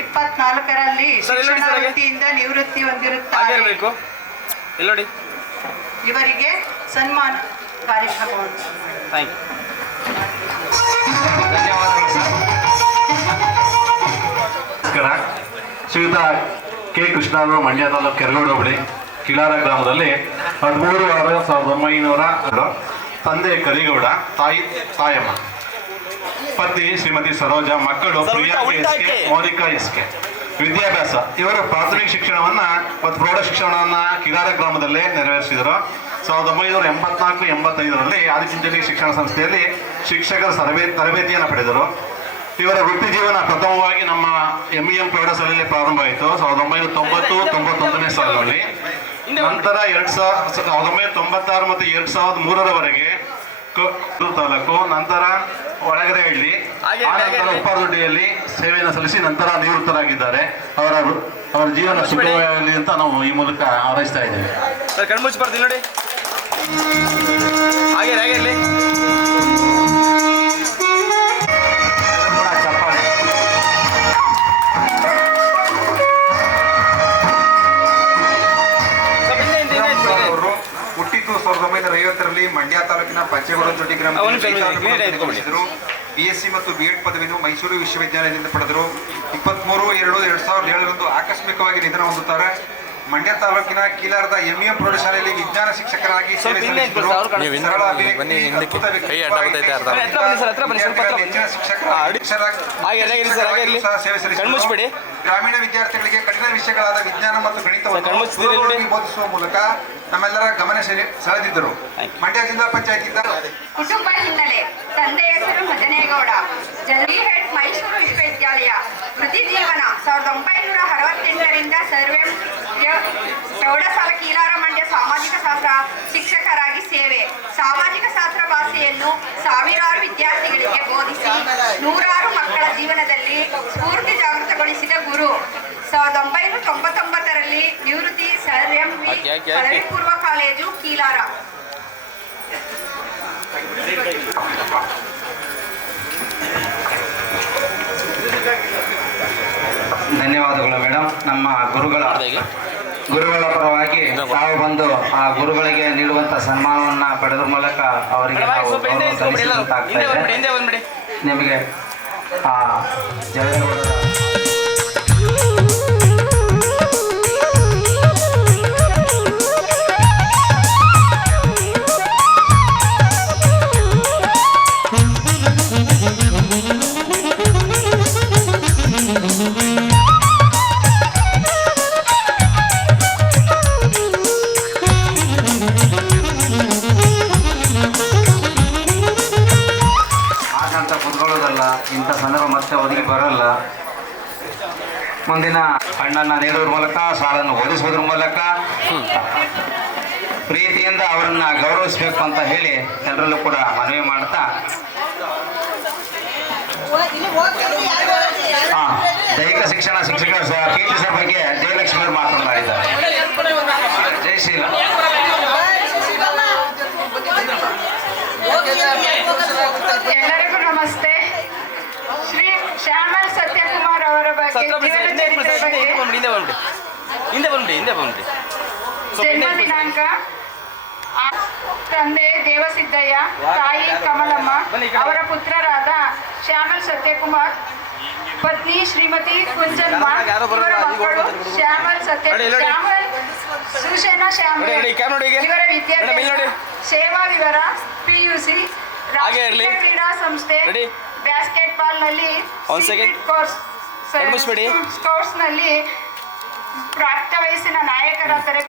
2024ರಲ್ಲಿ ಶಿಕ್ಷಣ ವೃತ್ತಿಯಿಂದ ನಿವೃತ್ತಿ ಹೊಂದಿರುತ್ತಾರೆ. ಇವರಿಗೆ ಸನ್ಮಾನ ಕಾರ್ಯಕ್ರಮವನ್ನು ನಮಸ್ಕಾರ. ಶ್ರೀಯುತ K. ಕೃಷ್ಣರು, ಮಂಡ್ಯ ತಾಲೂಕು ಕೆರಗೋಡು ಹೋಬಳಿ ಕಿಲಾರ ಗ್ರಾಮದಲ್ಲಿ 13/6/1900. ತಂದೆ ಕರಿಗೌಡ, ತಾಯಿ ತಾಯಮ್ಮ, ಪತ್ನಿ ಶ್ರೀಮತಿ ಸರೋಜಾ, ಮಕ್ಕಳು ಪ್ರಿಯಾ SK, ಮೌನಿಕಾ SK. ವಿದ್ಯಾಭ್ಯಾಸ ಇವರು ಪ್ರಾಥಮಿಕ ಶಿಕ್ಷಣವನ್ನು ಮತ್ತು ಪ್ರೌಢ ಶಿಕ್ಷಣವನ್ನು ಕಿಲಾರ ಗ್ರಾಮದಲ್ಲೇ ನೆರವೇರಿಸಿದರು. 1984-85ರಲ್ಲಿ ಆದಿಚುಂಚನಗಿರಿ ಶಿಕ್ಷಣ ಸಂಸ್ಥೆಯಲ್ಲಿ ಶಿಕ್ಷಕರ ತರಬೇತಿಯನ್ನು ಪಡೆದರು. ಇವರ ವೃತ್ತಿ ಜೀವನ ಪ್ರಥಮವಾಗಿ ನಮ್ಮ MEM ಪ್ರೌಢಶಾಲೆಯಲ್ಲಿ ಪ್ರಾರಂಭ ಆಯಿತು 1990-91ನೇ ಸಾಲಿನಲ್ಲಿ. ನಂತರ 1996 ಮತ್ತು 2003ರವರೆಗೆ ತಾಲೂಕು, ನಂತರ ಒಳಗರೆಹಳ್ಳಿ, ನಂತರ ಉಪ್ಪಾರದೊಡ್ಡಿಯಲ್ಲಿ ಸೇವೆಯನ್ನು ಸಲ್ಲಿಸಿ ನಂತರ ನಿವೃತ್ತರಾಗಿದ್ದಾರೆ. ಅವರ ಜೀವನ ಸುಖವಾಗಲಿ ಅಂತ ನಾವು ಈ ಮೂಲಕ ಹಾರೈಸ್ತಾ ಇದ್ದೇವೆ. ಕಣ್ಮುಚ್ಚಿ ಬರ್ತೀನಿ ನೋಡಿ. ಹಾಗೆ ಇರಲಿ. ಹುಟ್ಟಿದ್ದು 1950ರಲ್ಲಿ ಮಂಡ್ಯ ತಾಲೂಕಿನ ಪಂಚೆಗೊಳದೊಡ್ಡಿ ಗ್ರಾಮದಲ್ಲಿ BSc ಮತ್ತು B.Ed ಪದವಿಯನ್ನು ಮೈಸೂರು ವಿಶ್ವವಿದ್ಯಾಲಯದಿಂದ ಪಡೆದರು. 23/2/2007 ಆಕಸ್ಮಿಕವಾಗಿ ನಿಧನ ಹೊಂದುತ್ತಾರೆ. ಮಂಡ್ಯ ತಾಲೂಕಿನ ಕೀಲಾರದ MEM ಪ್ರೌಢಶಾಲೆಯಲ್ಲಿ ವಿಜ್ಞಾನ ಶಿಕ್ಷಕರಾಗಿ ಸೇವೆ ಸಲ್ಲಿಸಿದರು. ಸರಳ ಅಭಿವ್ಯಕ್ತಿ, ಅದ್ಭುತ ವ್ಯಕ್ತಿತ್ವ, ನೆಚ್ಚಿನ ಶಿಕ್ಷಕರಾಗಿ ಸೇವೆ ಸಲ್ಲಿಸಿದರು. ಗ್ರಾಮೀಣ ವಿದ್ಯಾರ್ಥಿಗಳಿಗೆ ಕಠಿಣ ವಿಷಯಗಳಾದ ವಿಜ್ಞಾನ ಮತ್ತು ಗಣಿತವನ್ನು ಬೋಧಿಸುವ ಮೂಲಕ ನಮ್ಮೆಲ್ಲರ ಗಮನ ಸೆಳೆದಿದ್ದರು. ಮಂಡ್ಯ ಜಿಲ್ಲಾ ಪಂಚಾಯತಿಯಿಂದ ಕುಟುಂಬ ಹಿನ್ನೆಲೆ. ತಂದೆ ಹೆಸರು ಮದನೇಗೌಡ, ಹೆಡ್ ಮೈಸೂರು ವಿಶ್ವವಿದ್ಯಾಲಯ. ವೃತ್ತಿ ಜೀವನ 1968ರಿಂದ ಸರ್ವೇಂ ಪ್ರೌಢಶಾಲಾ ಕೀಲಾರ ಮಂಡ್ಯ ಸಾಮಾಜಿಕ ಶಾಸ್ತ್ರ ಶಿಕ್ಷಕರಾಗಿ ಸೇವೆ. ಸಾಮಾಜಿಕ ಶಾಸ್ತ್ರ ಭಾಷೆಯನ್ನು ಸಾವಿರಾರು ವಿದ್ಯಾರ್ಥಿಗಳಿಗೆ ಬೋಧಿಸಿ ನೂರಾರು ಮಕ್ಕಳ ಜೀವನದಲ್ಲಿ ಸ್ಫೂರ್ತಿ ಜಾಗೃತಗೊಳಿಸಿದ ಗುರು. 1999ರಲ್ಲಿ ನಿವೃತ್ತಿ. ಸರ್ MV ಪದವಿ ಪೂರ್ವ ಕಾಲೇಜು ಕೀಲಾರ. ಧನ್ಯವಾದಗಳು ಮೇಡಮ್. ನಮ್ಮ ಗುರುಗಳ ಪರವಾಗಿ ತಾವು ಬಂದು ಆ ಗುರುಗಳಿಗೆ ನೀಡುವಂತ ಸನ್ಮಾನವನ್ನ ಪಡೆದ ಮೂಲಕ ಅವರಿಗೆ ನಾವು ಗೌರವ ಸಲ್ಲಿಸಿದಂತಾಗ್ತಾ ಇದೆ. ನಿಮಗೆ ಇಂಥ ಸಂದರ್ಭ ಮತ್ತೆ ಒದಗಿ ಬರಲ್ಲ. ಮುಂದಿನ ಹಣ್ಣನ್ನು ನೀಡುವ ಮೂಲಕ, ಸಾಲನ್ನು ಓದಿಸುವುದರ ಮೂಲಕ ಪ್ರೀತಿಯಿಂದ ಅವರನ್ನ ಗೌರವಿಸಬೇಕು ಅಂತ ಹೇಳಿ ಎಲ್ಲರಲ್ಲೂ ಕೂಡ ಮನವಿ ಮಾಡ್ತಾ ದೈಹಿಕ ಶಿಕ್ಷಣ ಶಿಕ್ಷಕರ PT ಸರ್ ಬಗ್ಗೆ ಜಯಲಕ್ಷ್ಮಿ ಅವರು ಮಾತನಾಡಿದ್ದಾರೆ. ಜೈ ಶ್ರೀರಾಮ್. ಎಲ್ಲರಿಗೂ ನಮಸ್ತೆ. ಶ್ರೀ ಶ್ಯಾಮಲ್ ಸತ್ಯಕುಮಾರ್ ಅವರ ಬಗ್ಗೆ ಜನ್ಮ ದಿನಾಂಕ. ತಂದೆ ದೇವಸಿದ್ದಯ್ಯ, ತಾಯಿ ಕಮಲಮ್ಮ. ಅವರ ಪುತ್ರರಾದ ಶ್ಯಾಮಲ್ ಸತ್ಯಕುಮಾರ್, ಪತ್ನಿ ಶ್ರೀಮತಿ ಕುಂಜಮ್ಮ. ಇವರ ಮಕ್ಕಳು ಶ್ಯಾಮಲ್ ಸುಶೇನಾ ಶ್ಯಾಮಲ್. ಇವರ ವಿದ್ಯಾಭ್ಯಾಸ ಸೇವಾ ವಿವರ PUC, ರಾಷ್ಟ್ರೀಯ ಕ್ರೀಡಾ ಸಂಸ್ಥೆ ಬ್ಯಾಸ್ಕೆಟ್ಬಾಲ್ ನಲ್ಲಿ ಕೋರ್ಸ್ನಲ್ಲಿ ಪ್ರಾಪ್ತ ವಯಸ್ಸಿನ ನಾಯಕರ